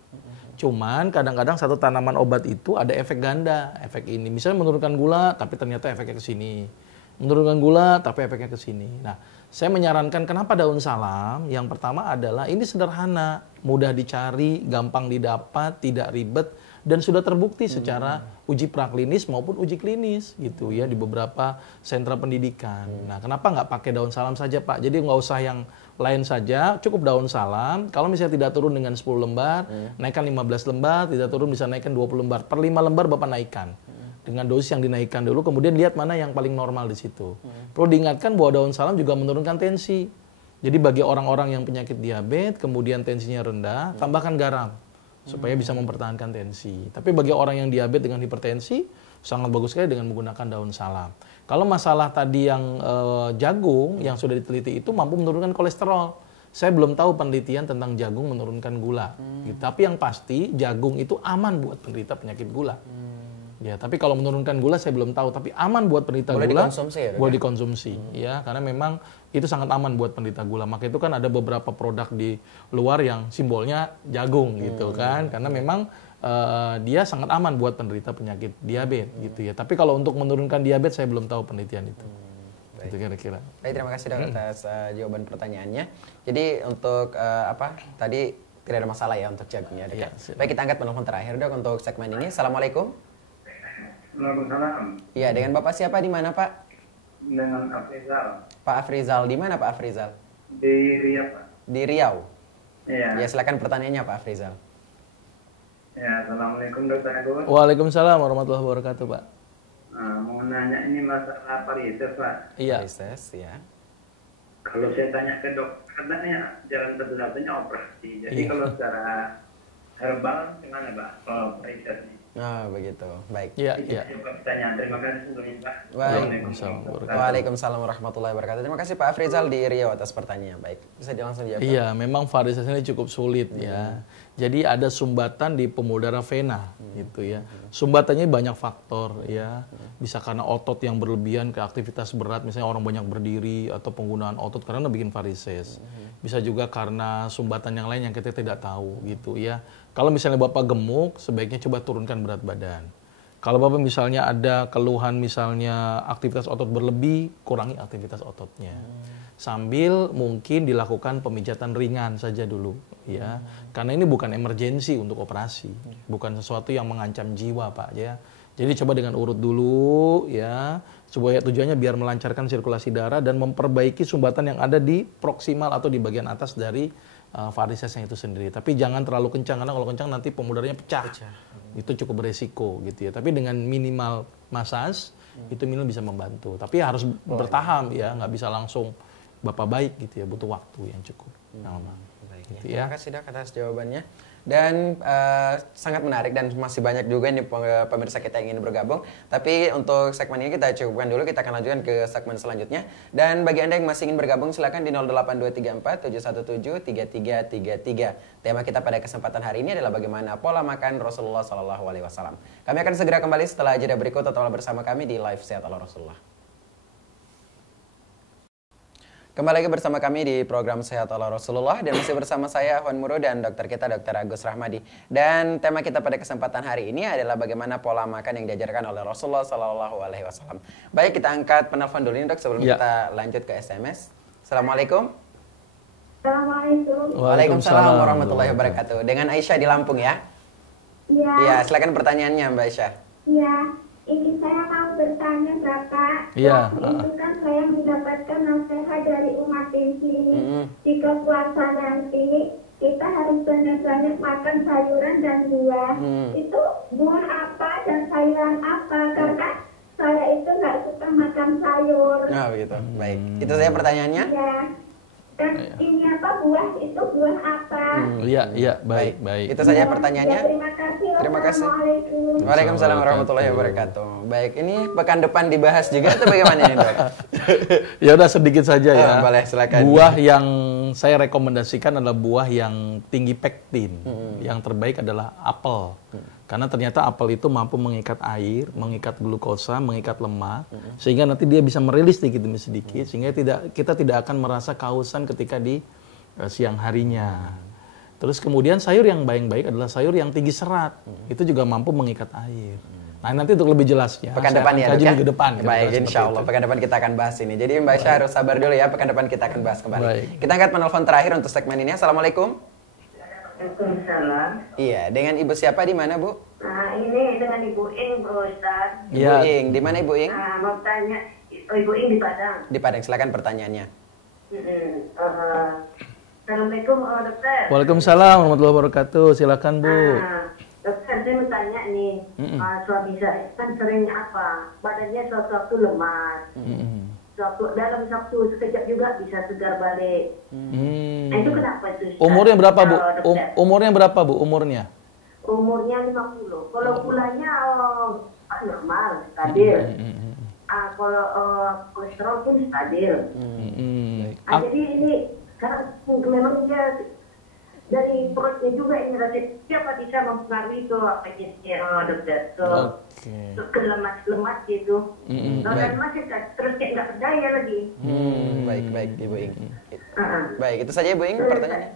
Cuman kadang-kadang satu tanaman obat itu ada efek ganda, efek ini. Misalnya menurunkan gula, tapi ternyata efeknya ke sini. Menurunkan gula, tapi efeknya ke sini. Nah, saya menyarankan kenapa daun salam? Yang pertama adalah ini sederhana, mudah dicari, gampang didapat, tidak ribet, dan sudah terbukti secara uji praklinis maupun uji klinis gitu ya di beberapa sentra pendidikan. Nah, kenapa nggak pakai daun salam saja Pak? Jadi nggak usah yang lain saja, cukup daun salam. Kalau misalnya tidak turun dengan 10 lembar, naikkan 15 lembar, tidak turun bisa naikkan 20 lembar. Per 5 lembar Bapak naikkan. Dengan dosis yang dinaikkan dulu, kemudian lihat mana yang paling normal di situ. Perlu diingatkan bahwa daun salam juga menurunkan tensi. Jadi bagi orang-orang yang penyakit diabetes, kemudian tensinya rendah, tambahkan garam supaya bisa mempertahankan tensi. Tapi bagi orang yang diabetes dengan hipertensi, sangat bagus sekali dengan menggunakan daun salam. Kalau masalah tadi yang jagung yang sudah diteliti itu mampu menurunkan kolesterol. Saya belum tahu penelitian tentang jagung menurunkan gula. Gitu. Tapi yang pasti jagung itu aman buat penderita penyakit gula. Ya, tapi kalau menurunkan gula saya belum tahu. Tapi aman buat penderita Boleh gula. dikonsumsi ya, Dok? Boleh dikonsumsi. Ya, karena memang itu sangat aman buat penderita gula. Maka itu kan ada beberapa produk di luar yang simbolnya jagung gitu kan. Karena memang dia sangat aman buat penderita penyakit diabetes gitu ya. Tapi kalau untuk menurunkan diabetes saya belum tahu penelitian itu. Itu kira-kira. Baik, terima kasih Dok atas jawaban pertanyaannya. Jadi untuk tadi tidak ada masalah ya untuk jagungnya, Dok. Iya, Baik, kita angkat penelpon terakhir Dok untuk segmen ini. Assalamualaikum. Waalaikumsalam. Iya, dengan Bapak siapa di mana, Pak? Dengan Afrizal Pak Afrizal di mana, Pak Afrizal? di Riau Pak. Di Riau. Iya. Ya, silakan pertanyaannya Pak Afrizal. Ya, assalamualaikum Dokter Agus. Waalaikumsalam warahmatullahi wabarakatuh, Pak. Mau nanya ini masalah varietes Pak. Iya. Rises, ya. Kalau saya tanya ke dokter, katanya jalan satu-satunya operasi. Jadi Iya. kalau secara herbal gimana Pak? Kalau varietes ini? Oh, begitu. Baik. Iya, iya. Pertanyaan. Terima kasih sebelumnya, Pak. Baik. Waalaikumsalam. Waalaikumsalam warahmatullahi wabarakatuh. Terima kasih Pak Afrizal di Riau atas pertanyaannya. Baik, bisa langsung jawab. Iya, memang varises ini cukup sulit ya. Jadi ada sumbatan di pembuluh darah vena gitu ya. Sumbatannya banyak faktor ya. Bisa karena otot yang berlebihan ke aktivitas berat, misalnya orang banyak berdiri atau penggunaan otot karena bikin varises. Bisa juga karena sumbatan yang lain yang kita tidak tahu gitu ya. Kalau misalnya Bapak gemuk, sebaiknya coba turunkan berat badan. Kalau Bapak misalnya ada keluhan misalnya aktivitas otot berlebih, kurangi aktivitas ototnya. Sambil mungkin dilakukan pemijatan ringan saja dulu ya. Karena ini bukan emergensi untuk operasi, bukan sesuatu yang mengancam jiwa, Pak ya. Jadi coba dengan urut dulu ya, supaya tujuannya biar melancarkan sirkulasi darah dan memperbaiki sumbatan yang ada di proksimal atau di bagian atas dari varisesnya itu sendiri. Tapi jangan terlalu kencang, karena kalau kencang nanti pembuluh darahnya pecah. Itu cukup beresiko gitu ya. Tapi dengan minimal massage itu minimal bisa membantu. Tapi harus bertahap ya, nggak bisa langsung Bapak baik gitu ya, butuh waktu yang cukup lama. Gitu ya. Terima kasih Dok atas jawabannya. Dan sangat menarik dan masih banyak juga ini pemirsa kita yang ingin bergabung. Tapi untuk segmen ini kita cukupkan dulu, kita akan lanjutkan ke segmen selanjutnya. Dan bagi Anda yang masih ingin bergabung silakan di 08234 717 3333. Tema kita pada kesempatan hari ini adalah bagaimana pola makan Rasulullah SAW. Kami akan segera kembali setelah jeda berikut. Tetaplah bersama kami di Live Sehat ala Rasulullah. Kembali lagi bersama kami di program Sehat ala Rasulullah dan masih bersama saya Ahwan Muro dan dokter kita Dr. Agus Rahmadi. Dan tema kita pada kesempatan hari ini adalah bagaimana pola makan yang diajarkan oleh Rasulullah SAW. Baik, kita angkat penelpon dulu nih Dok sebelum kita lanjut ke SMS. Assalamualaikum. Assalamualaikum. Waalaikumsalam warahmatullahi wabarakatuh. Dengan Aisyah di Lampung ya? Iya. Iya, silakan pertanyaannya Mbak Aisyah. Iya. Ini saya mau bertanya Bapak. Iya. Waktu itu kan saya mendapatkan nasihat dari umat TV ini. Jika puasa nanti kita harus banyak-banyak makan sayuran dan buah. Itu buah apa dan sayuran apa? Karena saya itu nggak suka makan sayur. Nah, begitu. Baik. Itu saya pertanyaannya. Iya. Dan ini apa buah itu buah apa? Iya, baik. Itu saja pertanyaannya. Ya, terima kasih. Terima kasih. Wassalamualaikum. Waalaikumsalam warahmatullahi wabarakatuh. Baik, ini pekan depan dibahas juga atau bagaimana ini Dok? Ya udah sedikit saja ya. Boleh, silakan. Buah yang saya rekomendasikan adalah buah yang tinggi pektin. Yang terbaik adalah apel. Karena ternyata apel itu mampu mengikat air, mengikat glukosa, mengikat lemak, sehingga nanti dia bisa merilis sedikit demi sedikit, sehingga kita tidak akan merasa kehausan ketika di siang harinya. Terus kemudian sayur yang baik-baik adalah sayur yang tinggi serat, itu juga mampu mengikat air. Nah nanti untuk lebih jelasnya, Pekan depan ya, kaji Dok, minggu depan. Baik, insya Allah. Pekan depan kita akan bahas ini. Jadi Mbak Aisyah harus sabar dulu ya, pekan depan kita akan bahas kembali. Baik. Kita angkat penelpon terakhir untuk segmen ini. Assalamualaikum. Waalaikumsalam. Iya, dengan Ibu siapa di mana Bu? Nah, ini dengan Ibu Ing, Pak Ustaz. Ibu Ya. Ing, di mana Ibu Ing? Mau tanya, Ibu Ing di Padang. Di Padang, silakan pertanyaannya. Assalamualaikum, dokter. Waalaikumsalam warahmatullahi wabarakatuh. Silakan Bu. Dokter, saya mau tanya nih, suami saya kan sering badannya suatu-suatu lemas. Dalam waktu sekejap juga bisa segar balik. Nah, itu kenapa itu? Ustaz? Umurnya berapa Bu? Dokter. Umurnya berapa Bu? Umurnya? Umurnya 50. Kalau gulanya normal, stabil. Kalau kolesterol pun stabil. Jadi ini karena memang dia dari perutnya juga ini siapa bisa mempengaruhi itu apa jenisnya dokter ke lemas gitu. Dan masih terus kayak nggak berdaya lagi. Baik Ibu Ing. Baik, itu saja Ibu Ing pertanyaannya.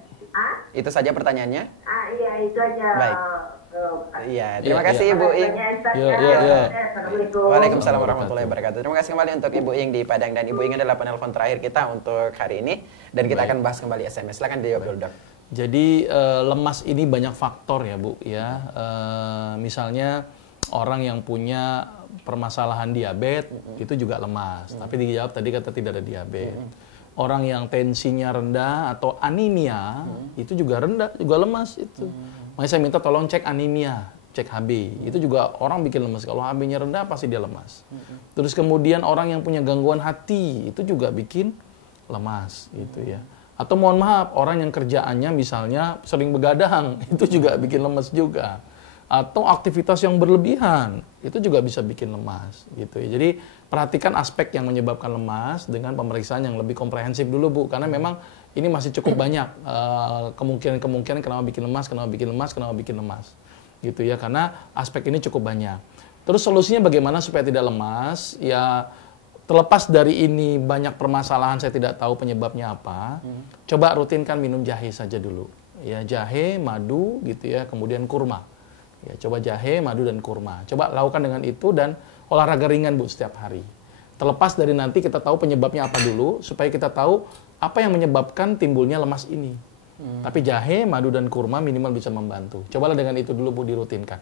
Itu saja pertanyaannya. Iya itu aja. Baik. Iya, terima kasih Iya. Ibu Ing. Iya. Assalamualaikum. Waalaikumsalam warahmatullahi wabarakatuh. Terima kasih kembali untuk Ibu Ing di Padang, dan Ibu Ing adalah penelpon terakhir kita untuk hari ini dan kita akan bahas kembali SMS. Silakan dijawab dulu Dok. Jadi lemas ini banyak faktor ya Bu ya. Misalnya orang yang punya permasalahan diabetes itu juga lemas. Tapi dijawab tadi kata tidak ada diabetes. Orang yang tensinya rendah atau anemia itu juga rendah, juga lemas itu. Makanya saya minta tolong cek anemia, cek HB. Itu juga orang bikin lemas. Kalau HB-nya rendah pasti dia lemas. Terus kemudian orang yang punya gangguan hati itu juga bikin lemas gitu ya. Atau mohon maaf, orang yang kerjaannya misalnya sering begadang itu juga bikin lemas juga. atau aktivitas yang berlebihan itu juga bisa bikin lemas gitu ya. Jadi perhatikan aspek yang menyebabkan lemas dengan pemeriksaan yang lebih komprehensif dulu Bu, karena memang ini masih cukup banyak kemungkinan kenapa bikin lemas gitu ya, karena aspek ini cukup banyak. Terus solusinya bagaimana supaya tidak lemas? Ya terlepas dari ini banyak permasalahan saya tidak tahu penyebabnya apa, coba rutinkan minum jahe saja dulu. Ya jahe, madu gitu ya, kemudian kurma. Ya, coba jahe, madu, dan kurma. Coba lakukan dengan itu dan olahraga ringan Bu setiap hari. Terlepas dari nanti kita tahu penyebabnya apa dulu, supaya kita tahu apa yang menyebabkan timbulnya lemas ini. Tapi jahe, madu, dan kurma minimal bisa membantu. Cobalah dengan itu dulu Bu dirutinkan.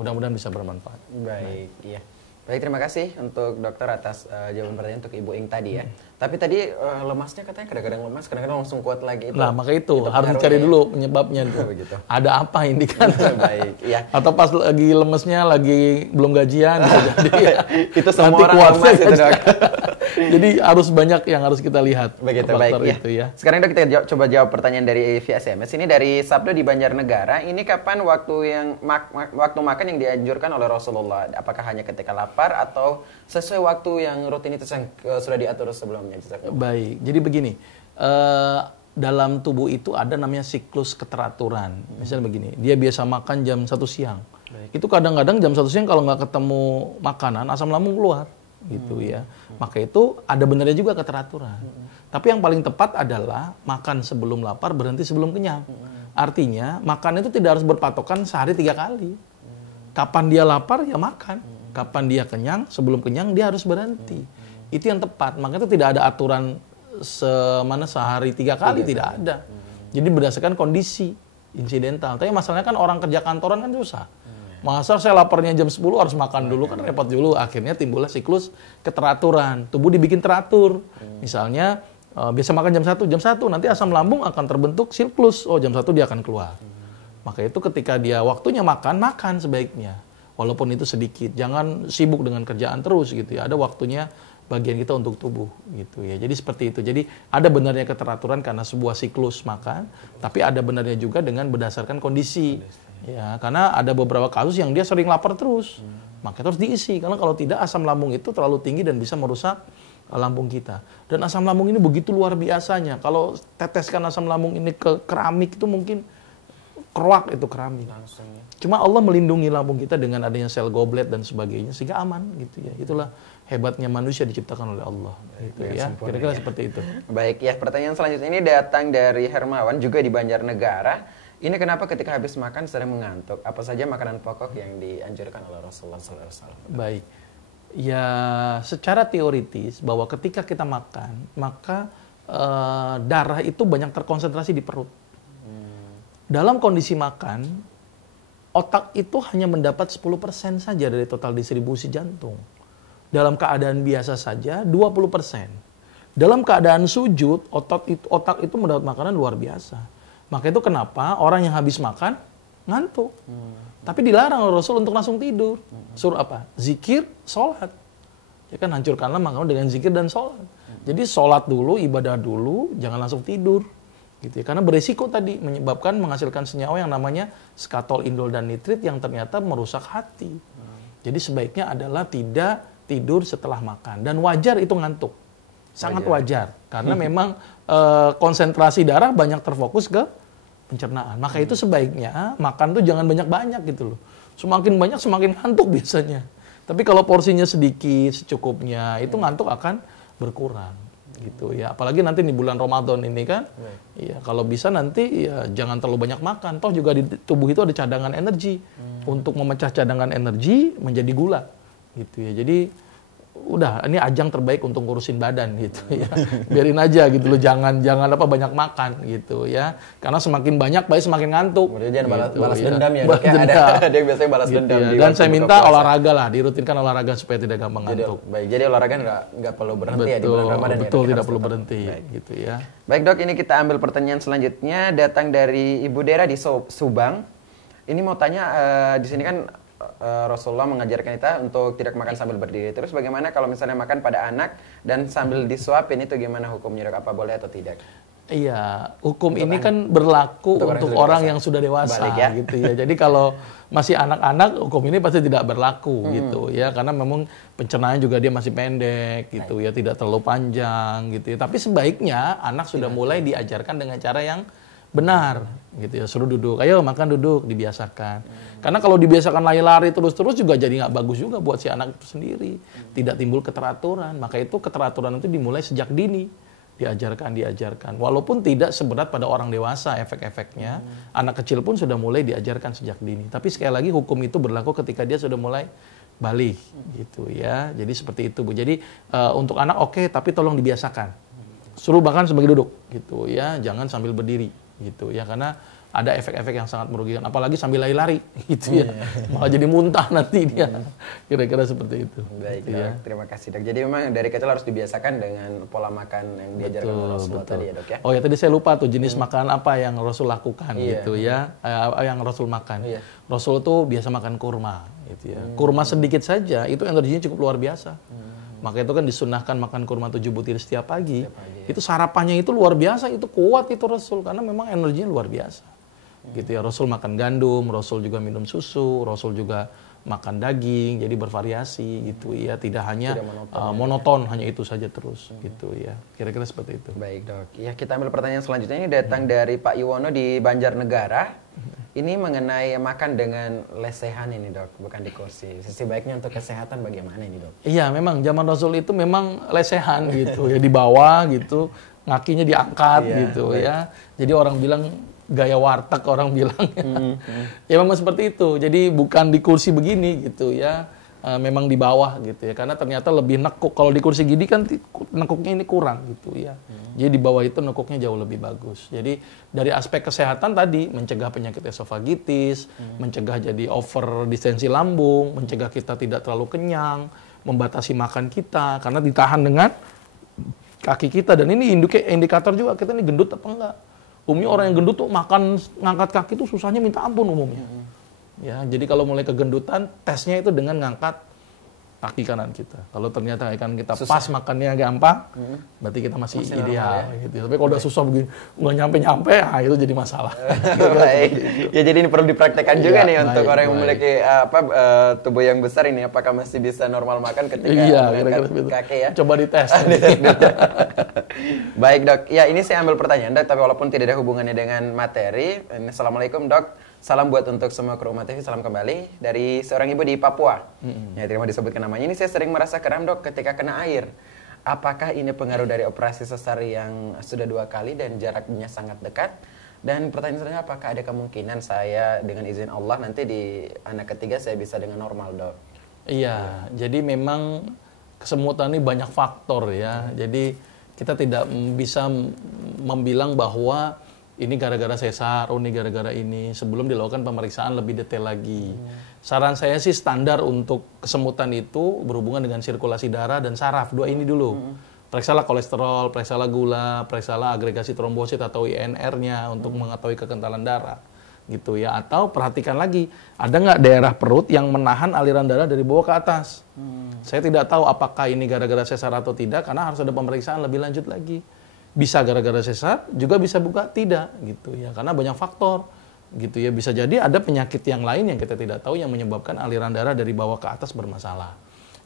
Mudah-mudahan bisa bermanfaat. Baik, iya. Baik, terima kasih untuk dokter atas jawaban pertanyaan untuk Ibu Ing tadi ya. Tapi tadi lemasnya katanya kadang-kadang lemas, kadang-kadang langsung kuat lagi. Nah, maka itu harus dicari dulu penyebabnya. Begitu. Ada apa ini kan? Baik, iya. Atau pas lagi lemesnya, lagi belum gajian, bisa jadi. Ya. Itu semua orang lemas itu, Dok. Jadi harus banyak yang harus kita lihat. Begitu, baik. Itu, ya. Sekarang Dok, kita coba jawab pertanyaan dari via SMS. Ini dari Sabdo di Banjarnegara. Ini kapan waktu makan yang dianjurkan oleh Rasulullah? Apakah hanya ketika lapar atau sesuai waktu yang rutinitas yang sudah diatur sebelumnya? Baik, jadi begini, dalam tubuh itu ada namanya siklus keteraturan. Misalnya begini, dia biasa makan jam 1 siang. Itu kadang-kadang jam 1 siang kalau nggak ketemu makanan, asam lambung keluar. Gitu ya. Maka itu ada benarnya juga keteraturan. Tapi yang paling tepat adalah makan sebelum lapar, berhenti sebelum kenyang. Artinya, makan itu tidak harus berpatokan sehari 3 kali. Kapan dia lapar, ya makan. Kapan dia kenyang, sebelum kenyang dia harus berhenti. Itu yang tepat. Makanya itu tidak ada aturan sehari 3 kali, tidak ada. Jadi berdasarkan kondisi insidental. Tapi masalahnya kan orang kerja kantoran kan susah. Masa saya laparnya jam 10 harus makan dulu, kan repot dulu. Akhirnya timbullah siklus keteraturan. Tubuh dibikin teratur. Misalnya biasa makan jam 1 nanti asam lambung akan terbentuk siklus. Oh, jam 1 dia akan keluar. Maka itu ketika dia waktunya makan sebaiknya. Walaupun itu sedikit, jangan sibuk dengan kerjaan terus gitu ya. Ada waktunya bagian kita untuk tubuh gitu ya. Jadi seperti itu. Jadi ada benarnya keteraturan karena sebuah siklus makan, tapi ada benarnya juga dengan berdasarkan kondisi. Ya, karena ada beberapa kasus yang dia sering lapar terus. Maka harus diisi, karena kalau tidak asam lambung itu terlalu tinggi dan bisa merusak lambung kita. Dan asam lambung ini begitu luar biasanya. Kalau teteskan asam lambung ini ke keramik itu mungkin keruak itu keramik. Langsung, ya. Cuma Allah melindungi lambung kita dengan adanya sel goblet dan sebagainya sehingga aman gitu ya. Itulah hebatnya manusia diciptakan oleh Allah. Gitu ya. Kira-kira seperti itu. Baik ya, pertanyaan selanjutnya ini datang dari Hermawan juga di Banjarnegara. Ini kenapa ketika habis makan sering mengantuk? Apa saja makanan pokok yang dianjurkan oleh Rasulullah SAW? Baik. Ya, secara teoritis bahwa ketika kita makan, maka darah itu banyak terkonsentrasi di perut. Dalam kondisi makan, otak itu hanya mendapat 10% saja dari total distribusi jantung. Dalam keadaan biasa saja 20%. Dalam keadaan sujud, otak itu mendapat makanan luar biasa. Maka itu kenapa orang yang habis makan ngantuk. Tapi dilarang oleh Rasul untuk langsung tidur. Suruh apa? Zikir, sholat. Ya kan, hancurkanlah makanan dengan zikir dan sholat. Jadi sholat dulu, ibadah dulu, jangan langsung tidur. Gitu ya. Karena beresiko tadi menyebabkan menghasilkan senyawa yang namanya skatol, indol, dan nitrit yang ternyata merusak hati. Jadi sebaiknya adalah tidak tidur setelah makan. Dan wajar itu ngantuk. Sangat wajar. Karena memang konsentrasi darah banyak terfokus ke pencernaan. Maka itu sebaiknya makan tuh jangan banyak-banyak gitu loh. Semakin banyak semakin ngantuk biasanya. Tapi kalau porsinya sedikit, secukupnya, itu ngantuk akan berkurang. Gitu ya, apalagi nanti di bulan Ramadan ini kan, ya kalau bisa nanti ya jangan terlalu banyak makan. Toh juga di tubuh itu ada cadangan energi untuk memecah cadangan energi menjadi gula, gitu ya. Jadi udah ini ajang terbaik untuk ngurusin badan gitu ya. Biarin aja gitu loh, jangan apa banyak makan gitu ya. Karena semakin banyak bayi semakin ngantuk. Kemudian gitu, balas dendam ya. Balas dendam. Ada yang biasanya balas gitu dendam. Ya. Dan saya minta olahraga lah, dirutinkan olahraga supaya tidak gampang ngantuk. Baik, jadi olahraga nggak perlu berhenti ya di bulan Ramadan. Betul, tidak perlu berhenti gitu ya. Baik Dok, ini kita ambil pertanyaan selanjutnya datang dari Ibu Dera di Subang. Ini mau tanya di sini kan Rasulullah mengajarkan kita untuk tidak makan sambil berdiri. Terus bagaimana kalau misalnya makan pada anak dan sambil disuapin, itu gimana hukumnya Dok? Apa boleh atau tidak? Iya, hukum ini kan berlaku untuk orang yang sudah dewasa Balik ya. gitu ya. Jadi kalau masih anak-anak, hukum ini pasti tidak berlaku gitu ya, karena memang pencernaan juga dia masih pendek gitu ya, tidak terlalu panjang gitu ya. Tapi sebaiknya anak sudah mulai diajarkan dengan cara yang benar gitu ya. Suruh duduk, ayo makan duduk, dibiasakan. Karena kalau dibiasakan lari-lari terus-terus juga jadi nggak bagus juga buat si anak itu sendiri. Tidak timbul keteraturan, maka itu keteraturan itu dimulai sejak dini. Diajarkan. Walaupun tidak seberat pada orang dewasa efek-efeknya, anak kecil pun sudah mulai diajarkan sejak dini. Tapi sekali lagi hukum itu berlaku ketika dia sudah mulai balik gitu ya. Jadi seperti itu, Bu. Jadi untuk anak oke, tapi tolong dibiasakan. Suruh bahkan sebagai duduk gitu ya, jangan sambil berdiri gitu ya, karena ada efek-efek yang sangat merugikan, apalagi sambil lari-lari gitu ya. Malah jadi muntah nanti dia. Kira-kira seperti itu. Baik, gitu Dok. ya. Terima kasih, Dok. Jadi memang dari kecil harus dibiasakan dengan pola makan yang diajarkan oleh Rasulullah tadi ya, Dok ya. Oh ya, tadi saya lupa tuh jenis makanan apa yang Rasul lakukan gitu ya. Yang Rasul makan. Iya. Rasul tuh biasa makan kurma gitu ya. Kurma sedikit saja itu energinya cukup luar biasa. Maka itu kan disunahkan makan kurma 7 butir setiap pagi. Itu sarapannya itu luar biasa, itu kuat itu Rasul karena memang energinya luar biasa. Gitu ya, Rasul makan gandum, Rasul juga minum susu, Rasul juga makan daging, jadi bervariasi gitu ya, tidak hanya monoton hanya itu saja terus gitu ya. Kira-kira seperti itu. Baik, Dok. Ya, kita ambil pertanyaan selanjutnya, ini datang dari Pak Iwono di Banjarnegara. Ini mengenai makan dengan lesehan ini, Dok, bukan di kursi. Sisi baiknya untuk kesehatan bagaimana ini, Dok? Iya, memang zaman Rasul itu memang lesehan gitu ya, di bawah gitu, ngakinya diangkat gitu ya. Jadi orang bilang gaya warteg, orang bilang ya memang seperti itu. Jadi bukan di kursi begini gitu ya, memang di bawah gitu ya, karena ternyata lebih nekuk. Kalau di kursi gini kan nekuknya ini kurang gitu ya. Jadi di bawah itu nekuknya jauh lebih bagus. Jadi dari aspek kesehatan tadi, mencegah penyakit esofagitis, mencegah jadi over distensi lambung, mencegah kita tidak terlalu kenyang, membatasi makan kita karena ditahan dengan kaki kita. Dan ini indikator juga kita ini gendut apa enggak. Umumnya orang yang gendut tuh makan ngangkat kaki tuh susahnya minta ampun umumnya. Ya, jadi kalau mulai kegendutan, tesnya itu dengan ngangkat kaki kanan kita. Kalau ternyata kan kita susah. Pas makannya gampang, berarti kita masih ideal ya? Gitu. Tapi kalau udah susah begini, nggak nyampe-nyampe, itu jadi masalah. Baik. Ya, jadi ini perlu dipraktekkan juga nih untuk orang yang memiliki tubuh yang besar ini, apakah masih bisa normal makan ketika mengangkat kaki ya? Coba dites. Baik, Dok. Ya, ini saya ambil pertanyaan, Dok, tapi walaupun tidak ada hubungannya dengan materi. Assalamualaikum, Dok. Salam buat untuk semua kru Rumah TV, salam kembali dari seorang ibu di Papua. Ya, terima disebutkan namanya. Ini saya sering merasa kram, Dok, ketika kena air. Apakah ini pengaruh dari operasi sesar yang sudah 2 kali dan jaraknya sangat dekat? Dan pertanyaan selanjutnya, apakah ada kemungkinan saya dengan izin Allah nanti di anak ketiga saya bisa dengan normal, Dok? Iya, jadi memang kesemutan ini banyak faktor ya. Jadi kita tidak bisa membilang bahwa ini gara-gara sesar, ini gara-gara ini, sebelum dilakukan pemeriksaan lebih detail lagi. Saran saya sih standar untuk kesemutan itu berhubungan dengan sirkulasi darah dan saraf, 2 ini dulu. Periksalah kolesterol, periksalah gula, periksalah agregasi trombosit atau INR-nya untuk mengetahui kekentalan darah. Gitu ya. Atau perhatikan lagi, ada nggak daerah perut yang menahan aliran darah dari bawah ke atas. Saya tidak tahu apakah ini gara-gara sesar atau tidak, karena harus ada pemeriksaan lebih lanjut lagi. Bisa gara-gara sesar, juga bisa buka tidak gitu ya, karena banyak faktor gitu ya. Bisa jadi ada penyakit yang lain yang kita tidak tahu yang menyebabkan aliran darah dari bawah ke atas bermasalah.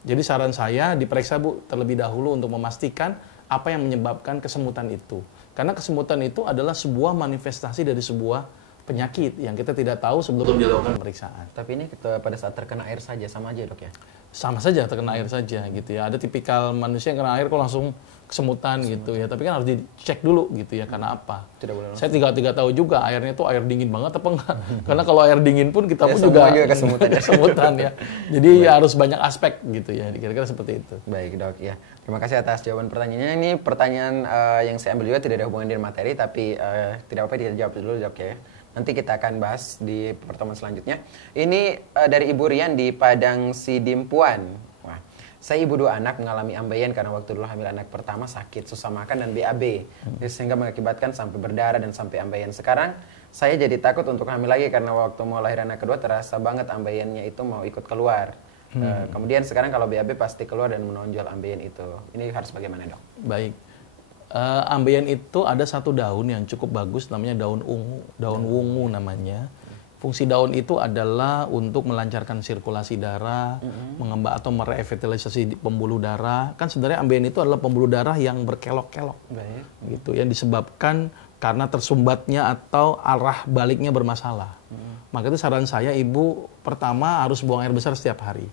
Jadi saran saya diperiksa, Bu, terlebih dahulu untuk memastikan apa yang menyebabkan kesemutan itu. Karena kesemutan itu adalah sebuah manifestasi dari sebuah penyakit yang kita tidak tahu sebelum dilakukan pemeriksaan. Tapi ini pada saat terkena air saja sama aja, Dok ya? Sama saja terkena air saja gitu ya. Ada tipikal manusia yang kena air kok langsung kesemutan gitu ya. Tapi kan harus dicek dulu gitu ya, karena apa. Tidak boleh. Saya tidak tahu juga airnya itu air dingin banget apa enggak. Karena kalau air dingin pun kita ya, pun juga kesemutan ya. Jadi harus banyak aspek gitu ya. Kira-kira seperti itu. Baik, Dok ya. Terima kasih atas jawaban pertanyaannya. Ini pertanyaan yang saya ambil juga tidak ada hubungan dengan materi, tapi tidak apa-apa dijawab dulu, Dok ya. Nanti kita akan bahas di pertemuan selanjutnya. Ini dari Ibu Rian di Padang Sidimpuan. Wah, saya ibu 2 anak mengalami ambeian karena waktu dulu hamil anak pertama sakit, susah makan dan BAB. Sehingga mengakibatkan sampai berdarah dan sampai ambeian. Sekarang saya jadi takut untuk hamil lagi karena waktu mau lahir anak kedua terasa banget ambeiannya itu mau ikut keluar. Kemudian sekarang kalau BAB pasti keluar dan menonjol ambeian itu. Ini harus bagaimana, Dok? Baik. Ambeien itu ada satu daun yang cukup bagus, namanya daun ungu, daun wungu namanya. Fungsi daun itu adalah untuk melancarkan sirkulasi darah, mengembang atau merevitalisasi pembuluh darah. Kan sebenarnya ambeien itu adalah pembuluh darah yang berkelok-kelok, gitu, yang disebabkan karena tersumbatnya atau arah baliknya bermasalah. Maka itu saran saya, ibu pertama harus buang air besar setiap hari.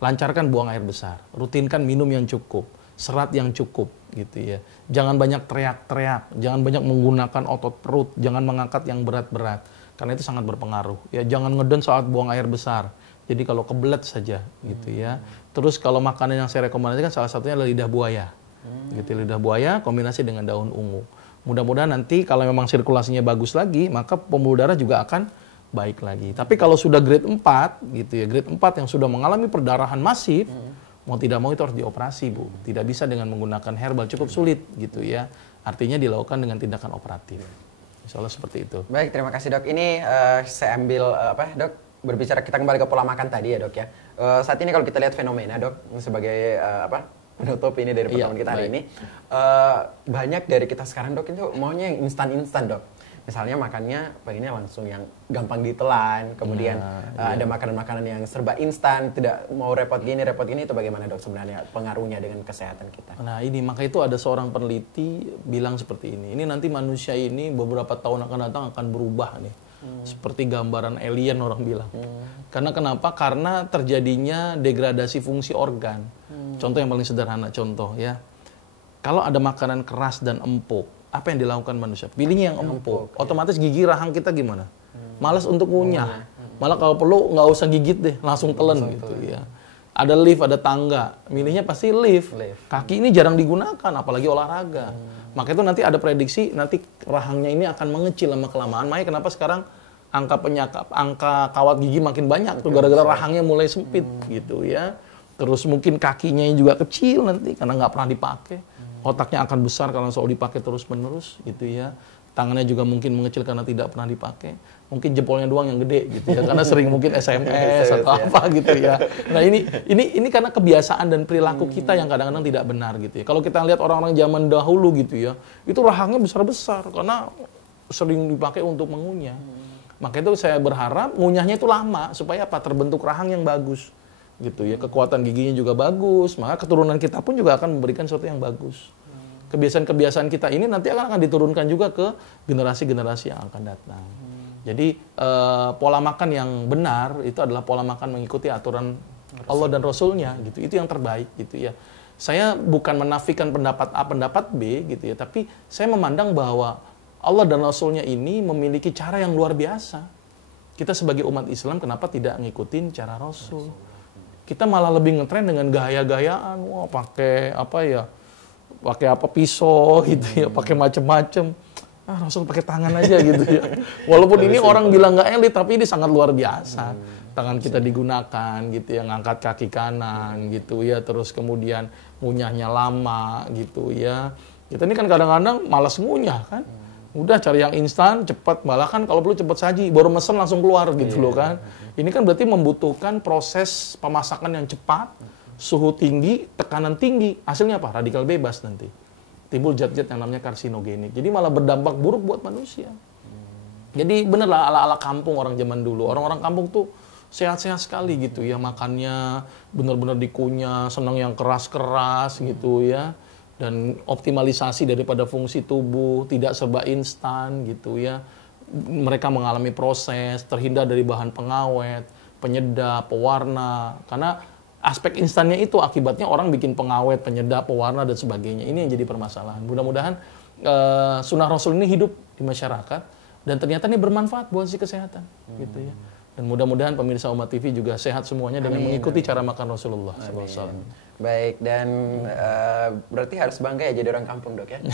Lancarkan buang air besar, rutinkan minum yang cukup, serat yang cukup, gitu ya. Jangan banyak teriak-teriak, jangan banyak menggunakan otot perut, jangan mengangkat yang berat-berat. Karena itu sangat berpengaruh. Ya, jangan ngeden saat buang air besar. Jadi kalau kebelet saja, gitu ya. Terus kalau makanan yang saya rekomendasikan salah satunya adalah lidah buaya. Gitu, lidah buaya kombinasi dengan daun ungu. Mudah-mudahan nanti kalau memang sirkulasinya bagus lagi, maka pembuluh darah juga akan baik lagi. Tapi kalau sudah grade 4, gitu ya, grade 4 yang sudah mengalami perdarahan masif, mau tidak mau itu harus dioperasi, Bu. Tidak bisa dengan menggunakan herbal, cukup sulit, gitu ya. Artinya dilakukan dengan tindakan operatif. Insya Allah seperti itu. Baik, terima kasih dok. Ini saya ambil dok, berbicara kita kembali ke pola makan tadi ya dok ya. Saat ini kalau kita lihat fenomena dok sebagai penutup ini dari pertemuan kita hari ini, banyak dari kita sekarang dok itu maunya yang instan dok. Misalnya makannya pengennya langsung yang gampang ditelan, kemudian ada makanan-makanan yang serba instan, tidak mau repot gini itu bagaimana dok sebenarnya pengaruhnya dengan kesehatan kita? Nah ini, maka itu ada seorang peneliti bilang seperti ini nanti manusia ini beberapa tahun akan datang akan berubah nih. Seperti gambaran alien orang bilang. Karena kenapa? Karena terjadinya degradasi fungsi organ. Contoh yang paling sederhana, contoh ya. Kalau ada makanan keras dan empuk, apa yang dilakukan manusia? Pilihnya yang empuk. Otomatis gigi rahang kita gimana? Malas untuk ngunyah. Malah kalau perlu nggak usah gigit deh, langsung telan gitu ya. Ada lift, ada tangga. Milihnya pasti lift. Kaki ini jarang digunakan, apalagi olahraga. Maka itu nanti ada prediksi, nanti rahangnya ini akan mengecil lama kelamaan. Makanya kenapa sekarang angka kawat gigi makin banyak tuh gara-gara rahangnya mulai sempit gitu ya. Terus mungkin kakinya juga kecil nanti karena nggak pernah dipakai. Otaknya akan besar karena selalu dipakai terus-menerus gitu ya. Tangannya juga mungkin mengecil karena tidak pernah dipakai. Mungkin jempolnya doang yang gede gitu ya, karena sering mungkin SMS atau apa gitu ya. Nah ini karena kebiasaan dan perilaku kita yang kadang-kadang tidak benar gitu ya. Kalau kita lihat orang-orang zaman dahulu gitu ya, itu rahangnya besar-besar karena sering dipakai untuk mengunyah. Maka itu saya berharap ngunyahnya itu lama supaya apa? Terbentuk rahang yang bagus gitu ya. Kekuatan giginya juga bagus, maka keturunan kita pun juga akan memberikan sesuatu yang bagus. Kebiasaan-kebiasaan kita ini nanti akan diturunkan juga ke generasi-generasi yang akan datang. Jadi pola makan yang benar itu adalah pola makan mengikuti aturan Allah dan Rasulnya gitu. Itu yang terbaik gitu ya. Saya bukan menafikan pendapat A, pendapat B gitu ya, tapi saya memandang bahwa Allah dan Rasulnya ini memiliki cara yang luar biasa. Kita sebagai umat Islam kenapa tidak ngikutin cara Rasul? Kita malah lebih ngetren dengan gaya-gayaan, wah pakai apa pisau gitu ya, pakai macem-macem. Rasul pakai tangan aja gitu ya. Walaupun ini orang bilang nggak elit, tapi ini sangat luar biasa. Tangan kita digunakan gitu ya, ngangkat kaki kanan gitu ya, terus kemudian ngunyahnya lama gitu ya. Kita ini kan kadang-kadang malas ngunyah kan. Udah cari yang instan, cepat, malah kan kalau perlu cepat saji, baru mesen langsung keluar gitu loh kan. Ini kan berarti membutuhkan proses pemasakan yang cepat, suhu tinggi, tekanan tinggi. Hasilnya apa? Radikal bebas nanti. Timbul zat-zat yang namanya karsinogenik. Jadi malah berdampak buruk buat manusia. Jadi benerlah ala-ala kampung orang zaman dulu. Orang-orang kampung tuh sehat-sehat sekali gitu ya. Makannya benar-benar dikunyah, senang yang keras-keras gitu ya. Dan optimalisasi daripada fungsi tubuh, tidak serba instan gitu ya. Mereka mengalami proses, terhindar dari bahan pengawet, penyedap, pewarna. Karena aspek instannya itu akibatnya orang bikin pengawet, penyedap, pewarna, dan sebagainya. Ini yang jadi permasalahan. Mudah-mudahan sunnah Rasul ini hidup di masyarakat dan ternyata ini bermanfaat buat si kesehatan. Gitu ya. Dan mudah-mudahan pemirsa Umat TV juga sehat semuanya dengan mengikuti cara makan Rasulullah SAW. Baik, dan berarti harus bangga ya jadi orang kampung dok ya?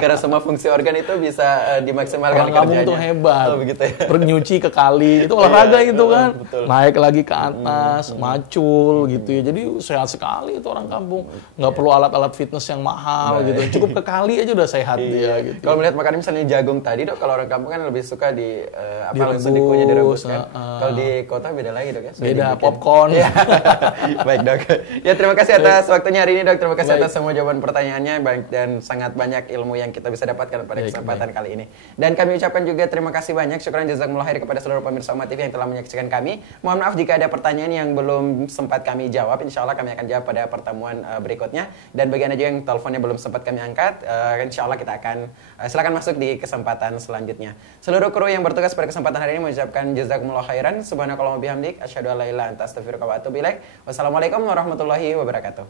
Karena semua fungsi organ itu bisa dimaksimalkan. Orang kampung tuh hebat, begitu ya? Bernyuci ke kali, itu olahraga itu kan, naik lagi ke atas, macul gitu ya, jadi sehat sekali itu orang kampung, nggak perlu alat-alat fitness yang mahal gitu, cukup ke kali aja udah sehat dia gitu. Kalau melihat makanan misalnya jagung tadi dok, kalau orang kampung kan lebih suka langsung dikunyah direbus kan, kalau di kota beda lagi dok ya? Beda, popcorn. Baik dok, ya terima kasih atas waktunya hari ini dok. Terima kasih Baik. atas semua jawaban pertanyaannya dan sangat banyak ilmu yang kita bisa dapatkan pada Baik, kesempatan kali ini. Dan kami ucapkan juga terima kasih banyak, syukran jazakumullah khair kepada seluruh pemirsa Umat TV yang telah menyaksikan kami. Mohon maaf jika ada pertanyaan yang belum sempat kami jawab. Insya Allah kami akan jawab pada pertemuan berikutnya. Dan bagi anda juga yang teleponnya belum sempat kami angkat, insya Allah kita akan silakan masuk di kesempatan selanjutnya. Seluruh kru yang bertugas pada kesempatan hari ini mengucapkan jazakumullah khairan. Subhanakallahumma bihamdik, asyhadu an la ilaha illa anta astaghfiruka wa atubu ilaik. Wassalamualaikum warahmatullahi wabarakatuh.